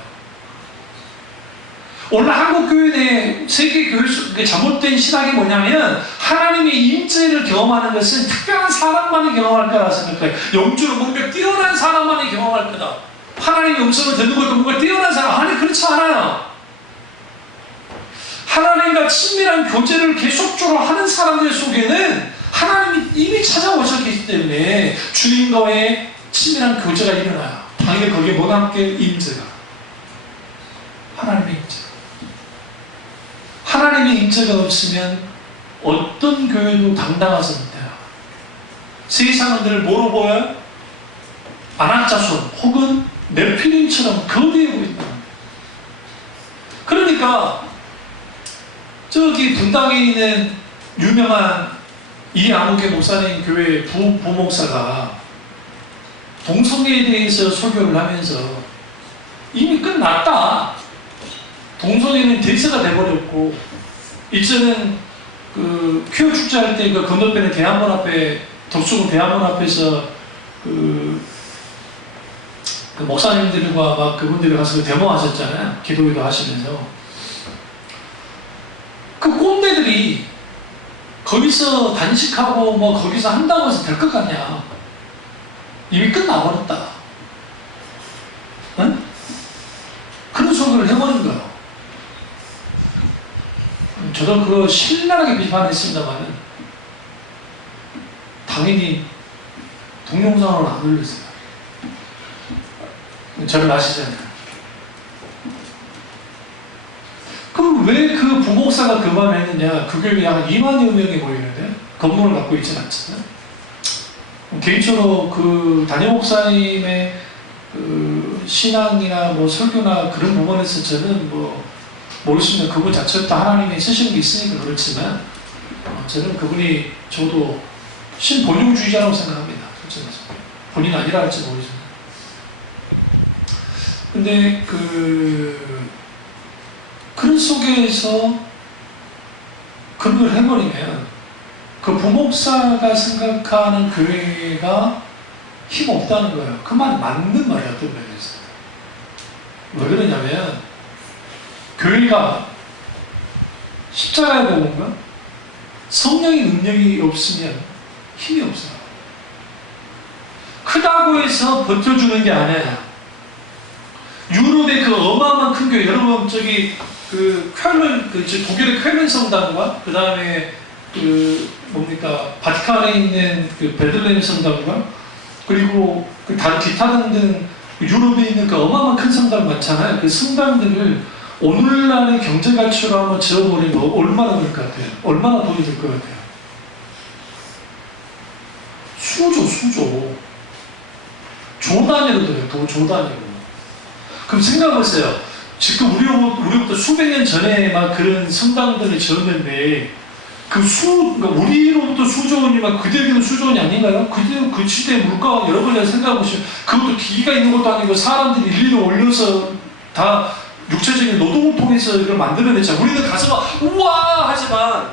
오늘 한국교회 내 세계교회 속에 잘못된 신학이 뭐냐면 하나님의 임재를 경험하는 것은 특별한 사람만이 경험할 거라 생각해요. 영적으로 뭔가 뛰어난 사람만이 경험할 거다. 하나님의 음성을 듣는 것도 뭔가 뛰어난 사람. 아니 그렇지 않아요. 하나님과 친밀한 교제를 계속적으로 하는 사람들 속에는 하나님이 이미 찾아오셨기 때문에 주님과의 친밀한 교제가 일어나요. 당연히 거기에 뭐가 함께 임재가. 하나님의 임재. 하나님의 임재가 없으면 어떤 교회도 당당하지 못해요. 세상은 늘 뭐로 보여요? 아낙자손 혹은 네필림처럼 거대해 보인다. 그러니까 저기 분당에 있는 유명한 이아무개 목사님 교회 부목사가 동성애에 대해서 설교를 하면서 이미 끝났다. 동성애는 대세가 돼버렸고 이제는 그 퀴어 축제할 때 그 건너편에 대한문 앞에 덕수궁 대한문 앞에서 그 목사님들과 막 그분들이 가서 데모하셨잖아요. 기도회도 하시면서 그 꼰대들이 거기서 단식하고 뭐 거기서 한다고 해서 될 것 같냐. 이미 끝나버렸다. 응? 그런 소리를 해버린 거예요. 저도 그거 신랄하게 비판했습니다만 당연히 동영상으로 안 올렸어요. 저를 아시잖아요. 그럼 왜 그 부목사가 그 말을 했느냐? 그 교육이 약 2만여 명이 모이는데 건물을 갖고 있지는 않잖아요. 개인적으로 그 담임 목사님의 그 신앙이나 뭐 설교나 그런 부분에서 저는 뭐 모르시면 그분 자체부터 하나님이 쓰시는 게 있으니까 그렇지만 저는 그분이 저도 신본용주의자라고 생각합니다. 솔직히 본인 아니라 할지 모르지만. 근데 그런 속에서 그런 걸 해버리면 그 부목사가 생각하는 교회가 힘 없다는 거예요. 그 말 맞는 말이야, 어떤 면에서. 왜 그러냐면 교회가 십자가의 복음과 성령의 능력이 없으면 힘이 없어요. 크다고 해서 버텨주는 게 아니야. 유럽의 그 어마어마한 큰 교회, 여러분 저기 그 쾰른, 독일의 쾰른 성당과 그 다음에 그 뭡니까 바티칸에 있는 그 베들레헴 성당과 그리고 그 다른 기타 등등 유럽에 있는 그 어마어마한 큰 성당 많잖아요. 그 성당들을 오늘날의 경제 가치로 한번 지어버리면 얼마나 될 것 같아요? 얼마나 돈이 될 것 같아요? 수조. 조 단위로 돼요. 조 단위로. 그럼 생각해보세요. 지금 우리부터 수백 년 전에 막 그런 성당들을 지었는데 그러니까 우리로부터 수조원이 막 그들에게는 수조원이 아닌가요? 그 시대의 물가와 여러 번 생각해보시면 그것도 기기가 있는 것도 아니고 사람들이 일일이 올려서 다 육체적인 노동을 통해서 이걸 만들어냈잖아요. 우리는 가서 막 우와 하지만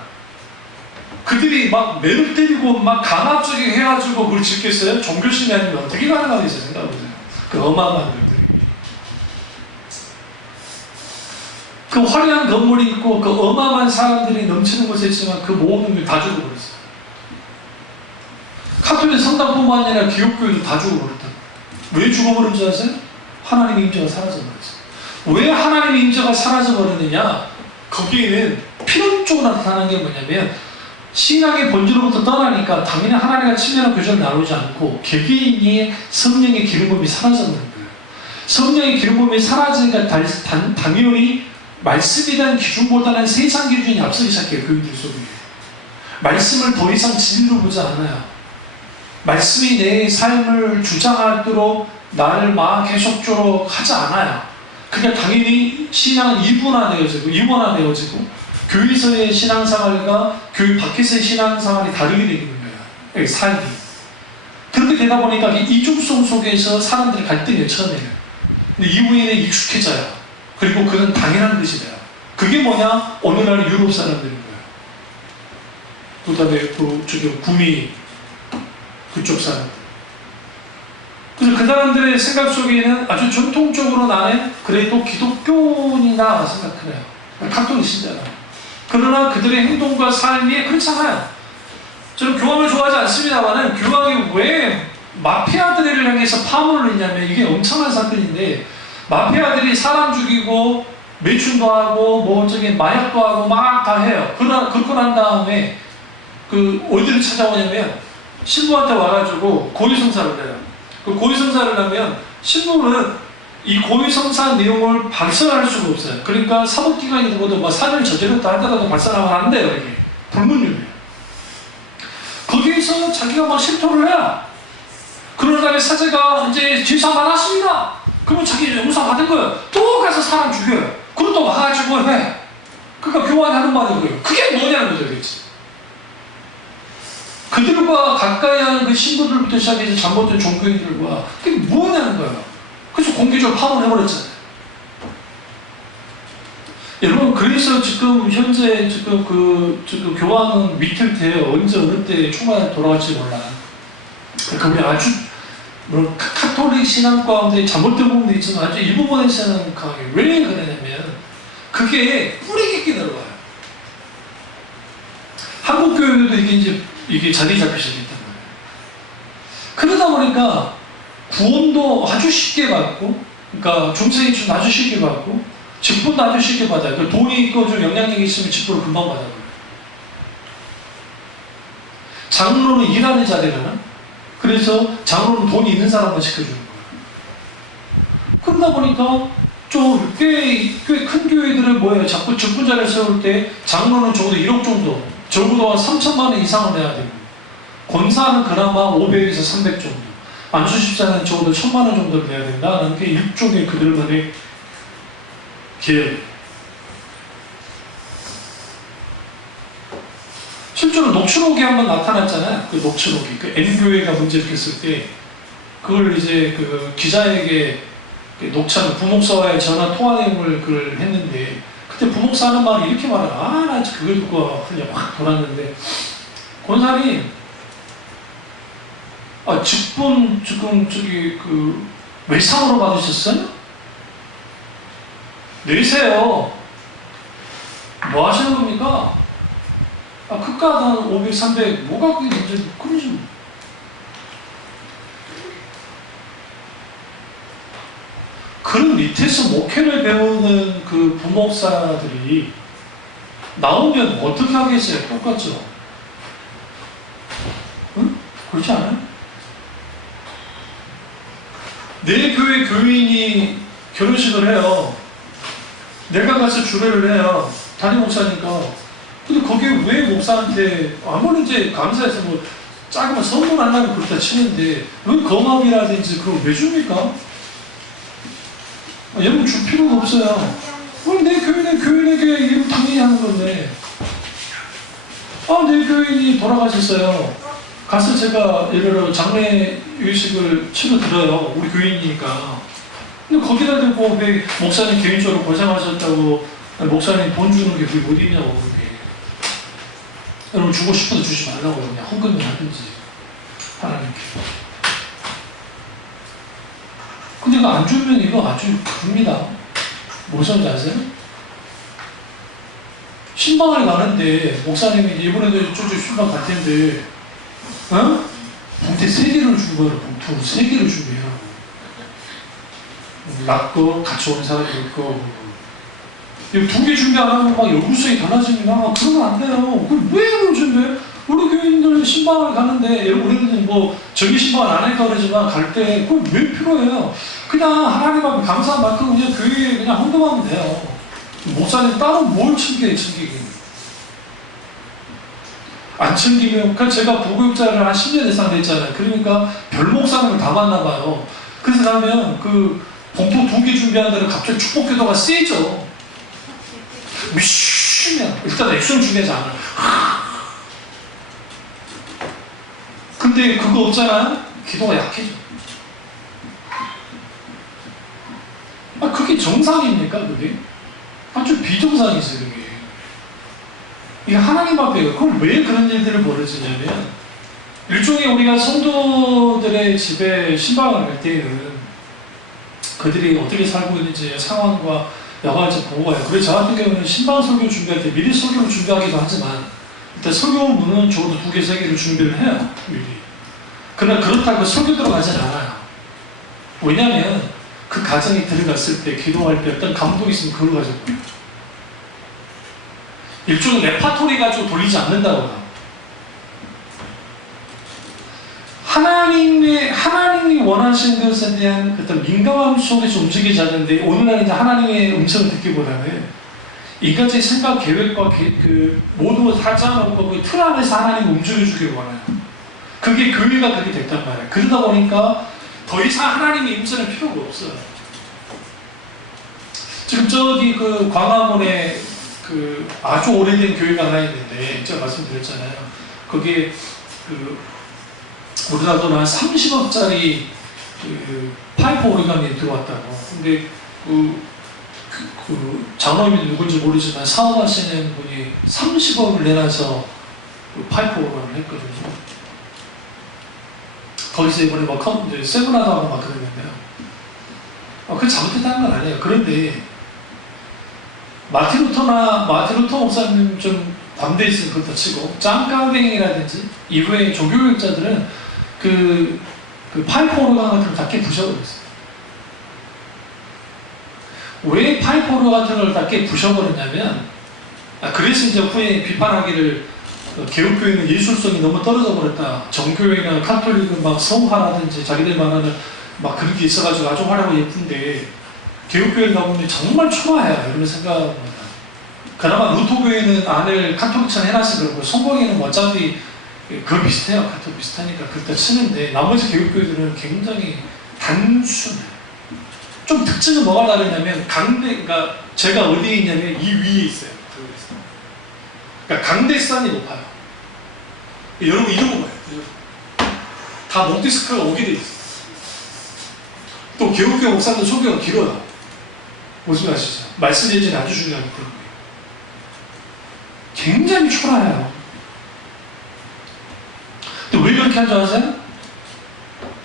그들이 막 매를 때리고 막 강압적이게 해가지고 그걸 짓겠어요? 종교심이 아니면 어떻게 가능하겠어요? 생각해보세요. 그 어마어마한 것들이. 그 화려한 건물이 있고 그 어마어마한 사람들이 넘치는 곳에 있지만 그 모든 걸 다 죽어버렸어요. 카톨릭 성당뿐만 아니라 기독교회도 다 죽어버렸다. 왜 죽어버린 줄 아세요? 하나님의 임재가 사라져버렸어요. 왜 하나님의 임재가 사라져버렸느냐? 거기에는 필연적으로 나타나는 게 뭐냐면 신앙의 본질로부터 떠나니까 당연히 하나님과 친밀한 교제를 나누지 않고 개개인의 성령의 기름부음이 사라져버린 거예요. 성령의 기름부음이 사라지니까 당연히 말씀에 대한 기준보다는 세상 기준이 앞서기 시작해요. 교인들 속에. 말씀을 더 이상 진리로 보지 않아요. 말씀이 내 삶을 주장하도록 나를 막 계속적으로 하지 않아요. 그러니까 당연히 신앙은 이원화되어지고 교회에서의 신앙생활과 교회 밖에서의 신앙생활이 다르게 되는 거예요. 삶이. 그렇게 되다 보니까 이중성 속에서 사람들이 갈등이 처음에는. 근데 이후에는 익숙해져요. 그리고 그건 당연한 것이 돼요. 그게 뭐냐? 오늘날 유럽 사람들인 거예요. 그 다음에 구미 그쪽 사람들. 그래서 그 사람들의 생각 속에는 아주 전통적으로 나는 그래도 기독교인이다 생각해요. 카톨릭 신자다. 그러나 그들의 행동과 삶이 그렇잖아요. 저는 교황을 좋아하지 않습니다만은 교황이 왜 마피아들을 향해서 파문을 했냐면 이게 엄청난 사건인데 마피아들이 사람 죽이고 매춘도 하고 마약도 하고 막 다 해요. 그러고 난 다음에 어디를 찾아오냐면 신부한테 와가지고 고위성사를 해요. 그 고위성사를 하면 신부는 이 고위성사 내용을 발설할 수가 없어요. 그러니까 사법기관이 되고도 살을 저질렀다 하더라도 발설하면 안 돼요. 이게 불문율이에요. 거기에서 자기가 막 실토를 해요. 그런 다음에 사제가 이제 질사 받았습니다. 그러면 자기 용서 받은 거예요. 또 가서 사람 죽여요. 그리고 또 와가지고 해. 그러니까 교황이 하는 말이 그래요. 그게 뭐냐는 거죠, 그렇지? 그들과 가까이 하는 그 신부들부터 시작해서 잘못된 종교인들과 그게 뭐냐는 거예요. 그래서 공개적으로 파문해버렸잖아요. 여러분, 그래서 지금 현재 지금 교황은 위태위태해요. 언제 어느 때 총알 돌아갈지 몰라. 그게 아주 물론 카톨릭 신앙 가운데 잘못된 부분도 있지만 아주 일부분에서는 강하게. 왜 그러냐면 그게 뿌리 깊게 들어가요. 한국 교회도 이게 자리 잡히 시작했단 말이에요. 그러다 보니까 구원도 아주 쉽게 받고, 그러니까 중생이춘 아주 쉽게 받고, 직분도 아주 쉽게 받아요. 그 돈이 있고 좀 영향력이 있으면 직분을 금방 받아요. 장로는 일하는 자리잖아. 그래서 장로는 돈이 있는 사람만 시켜주는 거예요. 그러다 보니까 좀 꽤 큰 교회들은 뭐예요? 자꾸 직분자를 세울 때 장로는 적어도 1억 정도, 적어도 한 3천만 원 이상을 내야 되고, 권사는 그나마 500에서 300 정도, 안수집사는 적어도 1,000만 원 정도를 내야 된다는 게 일종의 그들만의 계획. 실제로 녹취록이 한번 나타났잖아요. 그 녹취록이. 그 N교회가 문제를 했을 때, 그걸 이제 그 기자에게 녹취한 부목사와의 전화 통화 내용을 그걸 했는데, 그때 부목사 하는 말이 이렇게 말해요. 나 그걸 듣고 그냥 확 돌았는데, 권사님, 직분 지금 외상으로 받으셨어요? 내세요. 뭐 하시는 겁니까? 그깟 한 500, 300, 뭐가 그게 문제지? 그러지. 그런 밑에서 목회를 배우는 그 부목사들이 나오면 어떻게 하겠어요? 똑같죠? 응? 그렇지 않아요? 내 교회 교인이 결혼식을 해요. 내가 가서 주례를 해요. 담임 목사니까. 근데 거기에 왜 목사한테 아무리 이제 감사해서 뭐 작으면 선물 안 하면 그렇다 치는데 왜 거감이라든지 그걸 왜 줍니까? 여러분 줄 필요가 없어요. 내 교인에게 이름 당연히 하는 건데. 내 교인이 돌아가셨어요. 가서 제가 예를 들어 장례 의식을 치러드려요. 우리 교인이니까. 근데 거기다 대고 왜 목사님 개인적으로 고생하셨다고 목사님 돈 주는 게 그게 어디냐고 그게. 여러분 주고 싶어도 주지 말라고 그냥 헌금을 하든지 하나님께. 근데 이거 안 주면 이거 아주 큽니다. 무슨 자세요? 신방을 가는데 목사님이 이번에도 쭉 신방 갈 텐데 봉투 3개를 주고 가라. 봉투 3개를 준비해라고. 낫고 같이 오는 사람이 있고 2개 준비 안 하면 막 열구성이 달라집니다. 그러면 안 돼요. 왜 그걸 준비해? 우리 교인들 신방을 가는데 우리는 뭐 저기 신방을 안 할까 그러지만 갈 때 그걸 왜 필요해요? 그냥 하나님 앞에 감사한 만큼 그냥 교회에 그냥 헌금하면 돼요. 목사님 따로 뭘 챙겨요, 챙기기. 안 챙기면, 그러니까 제가 부교육자를 한 10년 이상 됐잖아요. 그러니까 별 목사님을 다 만나봐요. 그래서 가면 그 봉투 2개 준비한 데는 갑자기 축복기도가 세죠. 미쉬면 일단 액션 중요하지 않아요. 근데 그거 없잖아요? 기도가 약해져. 그게 정상입니까, 그게? 아주 비정상이지, 그게. 이게 하나님 앞에, 그럼 왜 그런 일들을 벌어지냐면, 일종의 우리가 성도들의 집에 신방을 갈 때는 그들이 어떻게 살고 있는지 상황과 여과를 보고 가요. 그래서 저 같은 경우는 신방 설교 준비할 때 미리 설교를 준비하기도 하지만, 일단 설교문은 적어도 2개, 3개를 준비를 해요, 미리. 그러나 그렇다고 설교 들어가진 않아요. 왜냐면, 그 가정에 들어갔을 때, 기도할 때 어떤 감동이 있으면 그걸 가지고 일종의 레파토리 가지고 돌리지 않는다고. 하나님이 원하시는 것에 대한 어떤 민감함 속에서 움직이지 않는데, 오늘날 이제 하나님의 음성을 듣기보다는 인간적인 생각, 계획과 그 모든 걸 다 짜놓고 그 틀 안에서 하나님을 움직여주기를 원해요. 그게 교회가 그렇게 됐단 말이에요. 그러다 보니까 더 이상 하나님의 임재는 필요가 없어요. 지금 저기 그 광화문에 그 아주 오래된 교회가 하나 있는데 제가 말씀드렸잖아요. 거기에 그 우리나라도 한 30억짜리 그 파이프 오리감이 들어왔다고. 근데 그 장로님이 누군지 모르지만 사업하시는 분이 30억을 내놔서 그 파이프 오리감을 했거든요. 거기서 이번에 막 세분화도 하고 막 그랬는데요. 그게 잘못됐다는 건 아니에요. 그런데 마틴 루터 목사님 좀 반대에 있으면 그렇다 치고, 짱 까뱅이라든지 이후에 조교육자들은 그 파이프 오르간 같은 걸 다 깨 부셔버렸어요. 왜 파이프 오르간 같은 걸 다 깨 부셔버렸냐면, 그래서 이제 후에 비판하기를 개혁교회는 예술성이 너무 떨어져 버렸다. 정교회나 카톨릭은 막 성화라든지 자기들 말하는 막 그런 게 있어가지고 아주 화려하고 예쁜데, 개혁교회를 가보면 정말 초라해요. 이런 생각합니다. 그나마 루터교회는 안을 카톨릭처럼 해놨으면 그렇고, 성공회는 어차피 그거 비슷해요. 카톨릭 비슷하니까 그렇다 치는데, 나머지 개혁교회들은 굉장히 단순해요. 좀 특징은 뭐가 다르냐면, 그러니까 제가 어디에 있냐면 이 위에 있어요. 그러니까 강대산이 높아요. 여러분 이런 거 봐요. 다 몽디스크가 오게 돼 있어요. 또 개혁교회 목사님도 소개가 길어요. 무슨 아시죠? 말씀 예전에 아주 중요한 그런 거예요. 굉장히 초라해요. 근데 왜 그렇게 한 줄 아세요?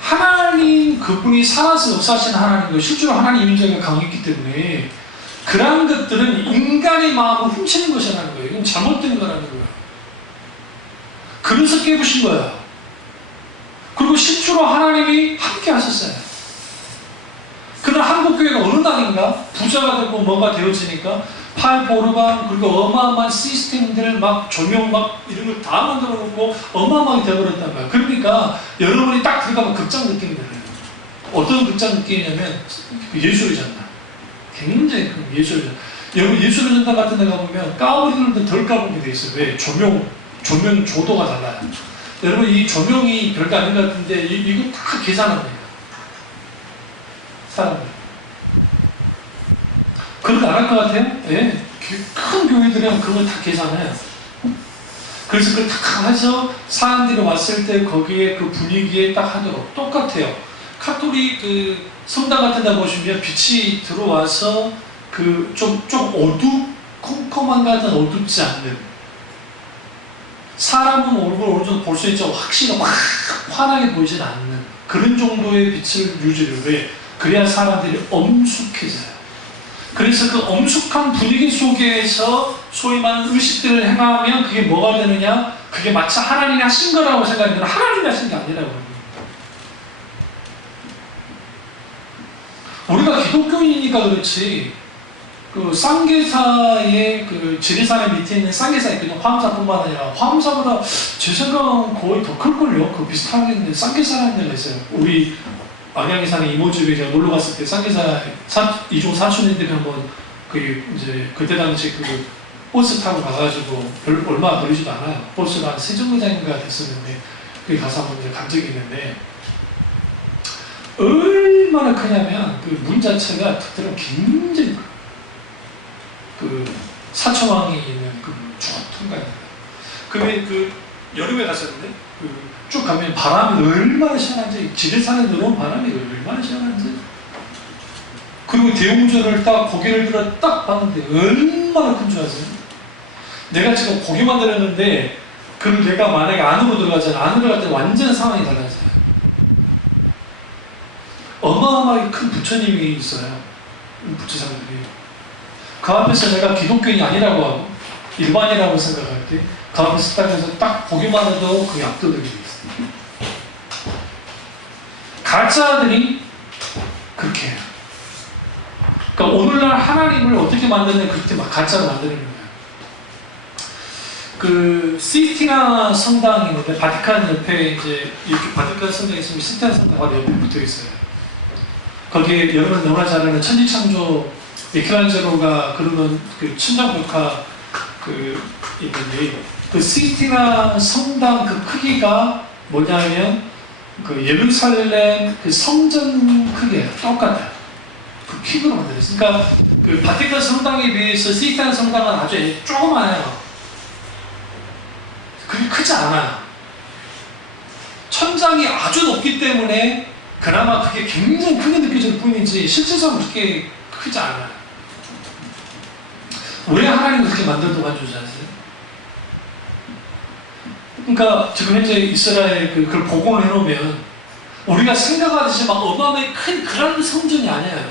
하나님 그분이 살아서 역사하시는 하나님과 실제로 하나님 임재가 강했기 때문에 그러한 것들은 인간의 마음을 훔치는 것이라는 거예요. 이건 잘못된 거라는 거예요. 그래서 깨부신 거야. 그리고 실제로 하나님이 함께 하셨어요. 그러나 한국교회가 어느 날인가 부자가 되고 뭐가 되어지니까 파이프 오르간 그리고 어마어마한 시스템들 막 조명 막 이런 걸 다 만들어 놓고 어마어마하게 되어버렸단 말이야. 그러니까 여러분이 딱 들어가면 극장 느낌이 들어요. 어떤 극장 느낌이냐면 예술의 전당. 굉장히 큰 예술의 전당. 여러분 예술의 전당 같은 데 가보면 까오리들도 덜 까보게 돼 있어요. 왜? 조명 조도가 달라요. 여러분 이 조명이 별거 아닌 것 같은데 이거 다 계산합니다. 사람들. 그렇게 안 할 것 같아요? 예. 큰 교회들은 그런 걸 다 계산해요. 그래서 그걸 다 해서 사람들이 왔을 때 거기에 그 분위기에 딱 하도록 똑같아요. 카톨릭 그 성당 같은 데 보시면 빛이 들어와서 그 좀 어두컴컴한 것 같은 어둡지 않는 사람은 얼굴 어느 정도 볼 수 있죠. 확실히 막 환하게 보이진 않는 그런 정도의 빛을 유지를 해. 그래야 사람들이 엄숙해져요. 그래서 그 엄숙한 분위기 속에서 소위 말하는 의식들을 행하면 그게 뭐가 되느냐? 그게 마치 하나님이 하신 거라고 생각하면 하나님이 하신 게 아니라고 합니다. 우리가 기독교인이니까 그렇지 그 쌍계사의 그 지리산의 밑에 있는 쌍계사에 있거든요. 화엄사뿐만 아니라 화엄사보다 제 생각은 거의 더 클걸요. 그 비슷하겠는데 쌍계사라는 데가 있어요. 우리 안양에 사는 이모집에 제가 놀러 갔을 때 쌍계사 이종 사촌인데 한번 그 이제 그때 당시 그 버스 타고 가가지고 얼마 걸리지도 않아요. 버스가 한 세정거장인가 됐었는데 거기 가서 한번 이제 간 적이 있는데 얼마나 크냐면 그 문 자체가 특별히 굉장히 그 사천왕이 있는 그 통과입니다. 그 여름에 갔었는데 쭉 가면 바람이 얼마나 시원한지 지리산에 들어온 바람이 얼마나 시원한지 그리고 대웅전을 딱 고개를 들어 딱 봤는데 얼마나 큰 줄 아세요? 내가 지금 고개만 들었는데 그럼 내가 만약에 안으로 들어가잖아. 안으로 들어갈 때 완전 상황이 달라져요. 어마어마하게 큰 부처님이 있어요. 부처상들이. 그 앞에서 내가 기독교인이 아니라고 하고 일반이라고 생각할 때 그 앞에서 딱 해서 딱 보기만 해도 그게 압도되게 돼 있어요. 가짜들이 그렇게 해요. 그러니까 오늘날 하나님을 어떻게 만드냐 그렇게 막 가짜로 만드는 거예요. 그 시스티나 성당이 있는데 바티칸 옆에 이제 이렇게 바티칸 성당이 있으면 시스티나 성당 바로 옆에 붙어 있어요. 거기에 여러분 너무나 잘 아는 천지창조 미켈란젤로가 그러는 그 천장벽화 그 있는데 그 시스티나 성당 그 크기가 뭐냐면 그 예루살렘 그 성전 크기예요. 똑같아요. 그 킥으로 만들었어요. 그러니까 그 바티칸 성당에 비해서 시스티나 성당은 아주 조그마해요. 그게 크지 않아요. 천장이 아주 높기 때문에 그나마 그게 굉장히 크게 느껴질 뿐이지 실제적으로 그렇게 크지 않아요. 왜 하나님이 그렇게 만들다고 하는지 아세요? 그러니까 지금 현재 이스라엘 그걸 복원을 해놓으면 우리가 생각하듯이 막 어마어마하게 큰 그런 성전이 아니에요.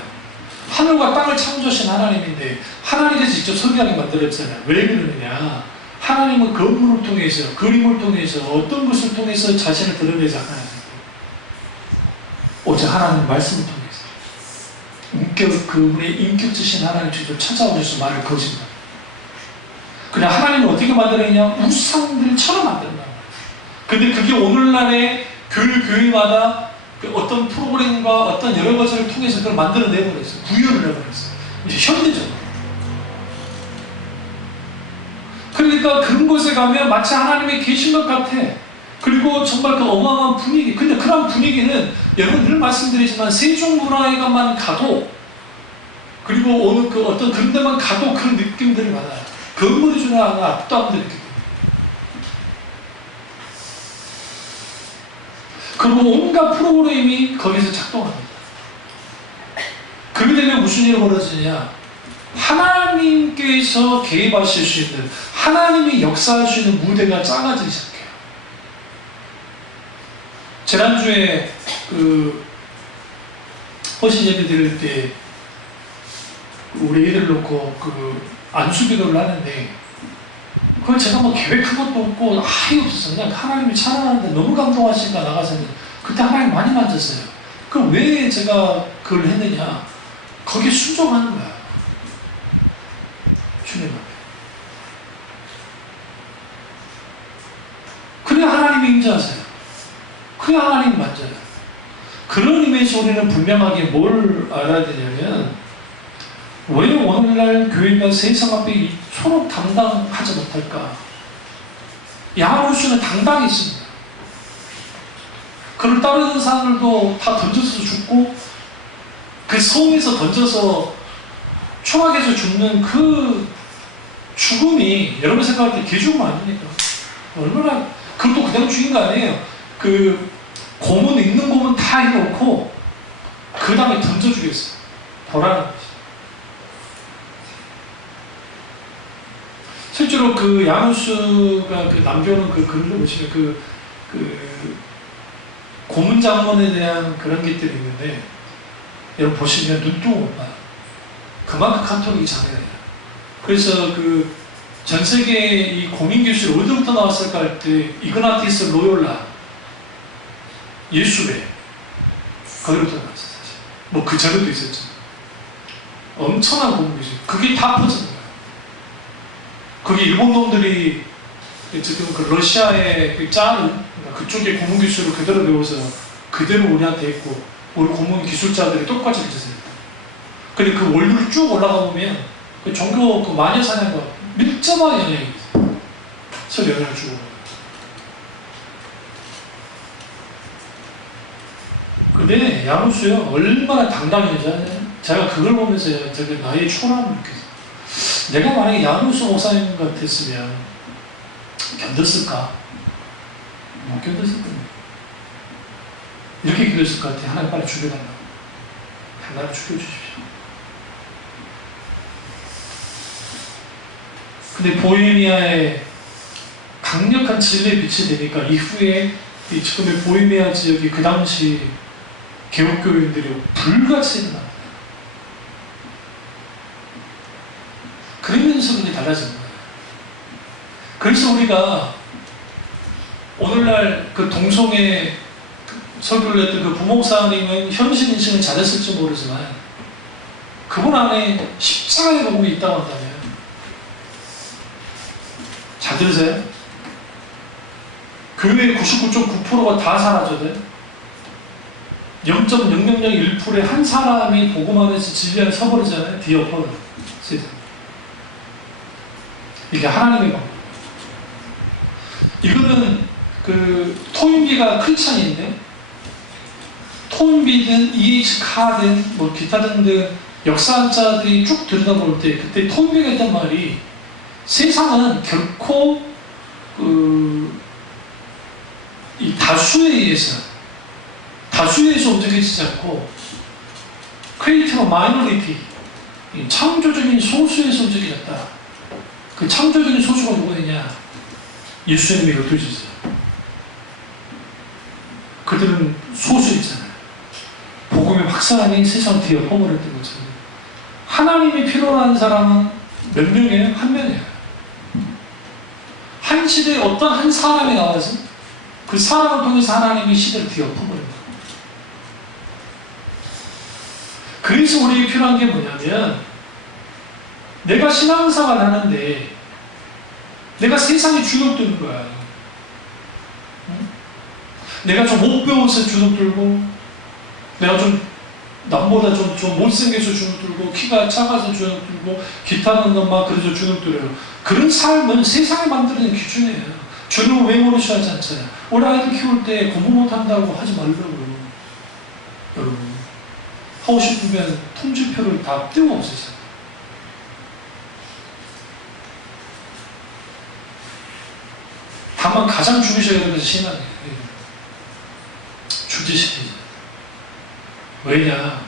하늘과 땅을 창조하신 하나님인데 하나님께서 직접 설계하게 만들었잖아요. 왜 그러느냐? 하나님은 건물을 통해서 그림을 통해서 어떤 것을 통해서 자신을 드러내잖아요. 오직 하나님 말씀을 통해서 그분의 인격지신 하나님 직접 찾아오셔서 말을 거신다. 그냥 하나님을 어떻게 만들었냐? 우상들처럼 만든다. 근데 그게 오늘날의 교회마다 그 어떤 프로그램과 어떤 여러 것을 통해서 그걸 만들어내버렸어요. 구현을 해버렸어요. 이제 현대적으로. 그러니까 그런 곳에 가면 마치 하나님이 계신 것 같아. 그리고 정말 그 어마어마한 분위기. 근데 그런 분위기는 여러분 늘 말씀드리지만 세종문화회관만 가도 그리고 어느 그 어떤 그런 데만 가도 그런 느낌들을 받아요. 건물이 주는 앞도 안 되는 느낌. 그리고 온갖 프로그램이 거기서 작동합니다. 그렇게 되면 무슨 일이 벌어지냐? 하나님께서 개입하실 수 있는 하나님이 역사할 수 있는 무대가 작아지기 시작해요. 지난주에 그 허신 예배 드릴 때 우리 애들 놓고 안수기도를 하는데 그걸 제가 뭐 계획한 것도 없고 아예 없었어요. 그냥 하나님이 찬양하는데 너무 감동하시니까 나가서 그때 하나님 많이 만졌어요. 그럼 왜 제가 그걸 했느냐? 거기에 순종하는 거야. 주님 앞에. 그래야 하나님이 임재하세요. 그래야 하나님 만져요. 그런 의미에서 우리는 분명하게 뭘 알아야 되냐면 왜 오늘날 교회가 세상 앞에 서로 당당하지 못할까? 야하루스는 당당했습니다. 그를 따르는 사람들도 다 던져서 죽고 그 성에서 던져서 초막에서 죽는 그 죽음이 여러분 생각할 때 개죽음 아닙니까? 얼마나 그것도 그냥 죽인 거 아니에요. 그 고문 있는 고문 다 해놓고 그 다음에 던져 주겠어요. 보라는 거지. 실제로 그 야누스가 그 남겨놓은 그 글을 보시면 그 고문 장면에 대한 그런 것들이 있는데 여러분 보시면 눈도 못 봐요. 그만큼 카톨릭이 장애예요. 그래서 그 전 세계 이 공인 교실이 어디부터 나왔을까 할 때 이그나티스 로욜라 예수회 거기로부터 나왔어요. 사실 뭐 그 전에도 있었죠. 엄청난 공인 교실 그게 다 퍼진 거예요. 그게 일본 놈들이 지금 그 러시아의 그 짜는 그쪽에 고문 기술을 그대로 배워서 그대로 우리한테 있고 우리 고문 기술자들이 똑같이 가르쳤어요. 근데 그 원류를 쭉 올라가 보면 그 종교 그 마녀 사냥과 밀접한 영향이 있어요. 서로 영향을 주고. 근데 야누스요 얼마나 당당해져. 제가 그걸 보면서 제가 나의 초라함을 느꼈어요. 내가 만약에 야누스 목사님 같았으면 견뎠을까? 못 견뎠을 겁니다. 이렇게 기도했을 것 같아요. 하나님 빨리 죽여달라고. 나를 죽여주십시오. 근데 보헤미아에 강력한 진리의 빛이 되니까 이후에 이 지금의 보헤미아 지역이 그 당시 개혁교인들이 불같이 일어납니다. 그러면서 그게 달라진 거예요. 그래서 우리가 오늘날 그 동성애 설교를 했던 그 부목사님은 현실 인식은 잘했을지 모르지만 그분 안에 십자가의 복음이 있다고 한다면 잘 들으세요? 교회의 99.9%가 다 사라져요. 0.0001%의 한 사람이 복음 안에서 진리 안에 서버리잖아요. 뒤엎어요. 세상. 이게 하나님의 방법. 이거는 그 토인비가 크리스찬인데 토인비든 EH 카든 뭐 기타 등등 역사학자들이 쭉 들여다볼 때 그때 토인비가 했던 말이 세상은 결코 이 다수에 의해서 움직이지 않고 creative minority 창조적인 소수에서 움직였다. 그 창조적인 소수가 누구냐? 예수님이 흩어지세요. 그들은 소수있잖아요. 복음의 확산이 세상을 뒤엎어버렸던 것처럼 하나님이 필요로 하는 사람은 몇 명이에요? 한 명이에요. 한 시대에 어떤 한 사람이 나와서 그 사람을 통해서 하나님이 시대를 뒤엎어버립니다. 그래서 우리에게 필요한 게 뭐냐면 내가 신앙생활 하는데 내가 세상에 주눅드는 거야. 내가 좀 못 배워서 주눅들고 내가 좀 남보다 좀 못생겨서 주눅들고 키가 작아서 주눅들고 기타는 것만 그래서 주눅들어요. 그런 삶은 세상이 만드는 기준이에요. 주는 외모로 취하지 않잖아요. 우리 아이들 키울 때 공부 못한다고 하지 말라고요. 여러분 하고 싶으면 통지표를 다 떼고 없애세요. 다만 가장 중요시해야 되는 것이 신앙이에요. 주지시키죠. 왜냐?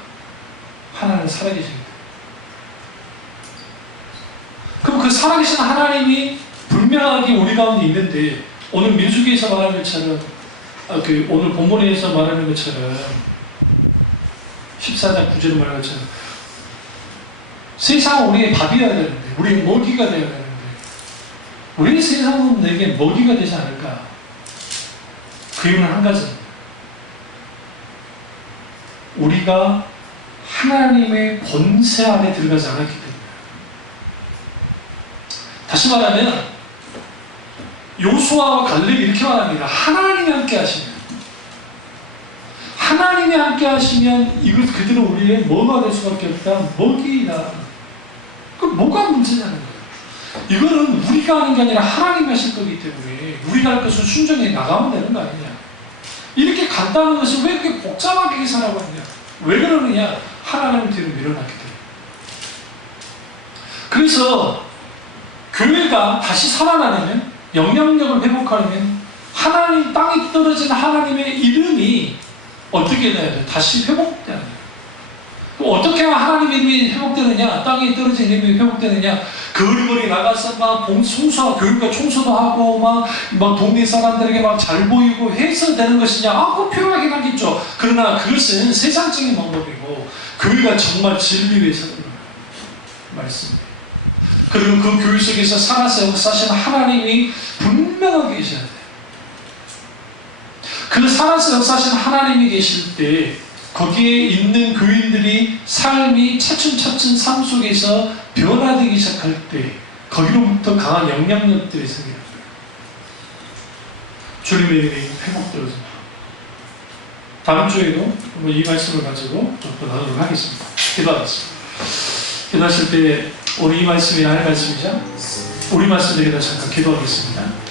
하나님은 살아계십니다. 그럼 그 살아계신 하나님이 분명하게 우리 가운데 있는데 오늘 민수기에서 말하는 것처럼 오늘 본문에서 말하는 것처럼 14장 9절에 말하는 것처럼 세상은 우리의 밥이어야 되는데, 우리의 먹이가 되어야 되는데, 왜 세상은 내게 먹이가 되지 않을까? 그 이유는 한 가지입니다. 우리가 하나님의 권세 안에 들어가지 않았기 때문에. 다시 말하면 요수아와 갈렙이 이렇게 말합니다. 하나님이 함께 하시면, 하나님이 함께 하시면 이것 그대로 우리의 뭐가 될 수밖에 없다. 먹이다. 그 뭐가 문제냐는 거예요. 이거는 우리가 하는 게 아니라 하나님이 하실 거기 때문에 우리가 할 것을 순전히 나가면 되는 거 아니냐. 이렇게 간단한 것을 왜 그렇게 복잡하게 계산하고 있냐. 왜 그러느냐. 하나님 뒤로 밀어놨기 때문에. 그래서 교회가 다시 살아나려면, 영향력을 회복하려면 하나님, 땅에 떨어진 하나님의 이름이 어떻게 돼야 돼? 다시 회복돼야 돼. 어떻게 하면 하나님의 이름이 회복되느냐? 땅에 떨어진 이름이 회복되느냐? 거리거리 나가서 막 송수하고 교육과 청소도 하고 막 동네 사람들에게 막 잘 보이고 해서 되는 것이냐? 그거 필요하긴 하겠죠. 그러나 그것은 세상적인 방법이고, 교회가 정말 진리 위에서 말씀입니다. 그리고 그 교회 속에서 살아서 역사하시는 하나님이 분명하게 계셔야 돼요. 그 살아서 역사하시는 하나님이 계실 때 거기에 있는 교인들이 삶이 차츰차츰 삶 속에서 변화되기 시작할 때 거기로부터 강한 영향력들이 생깁니다. 주님의 이름이 회복되어집니다. 다음 주에도 이 말씀을 가지고 좀 더 나누도록 하겠습니다. 기도하겠습니다. 기도하실 때 우리 이 말씀이 나의 말씀이죠? 우리 말씀 드리다 잠깐 기도하겠습니다.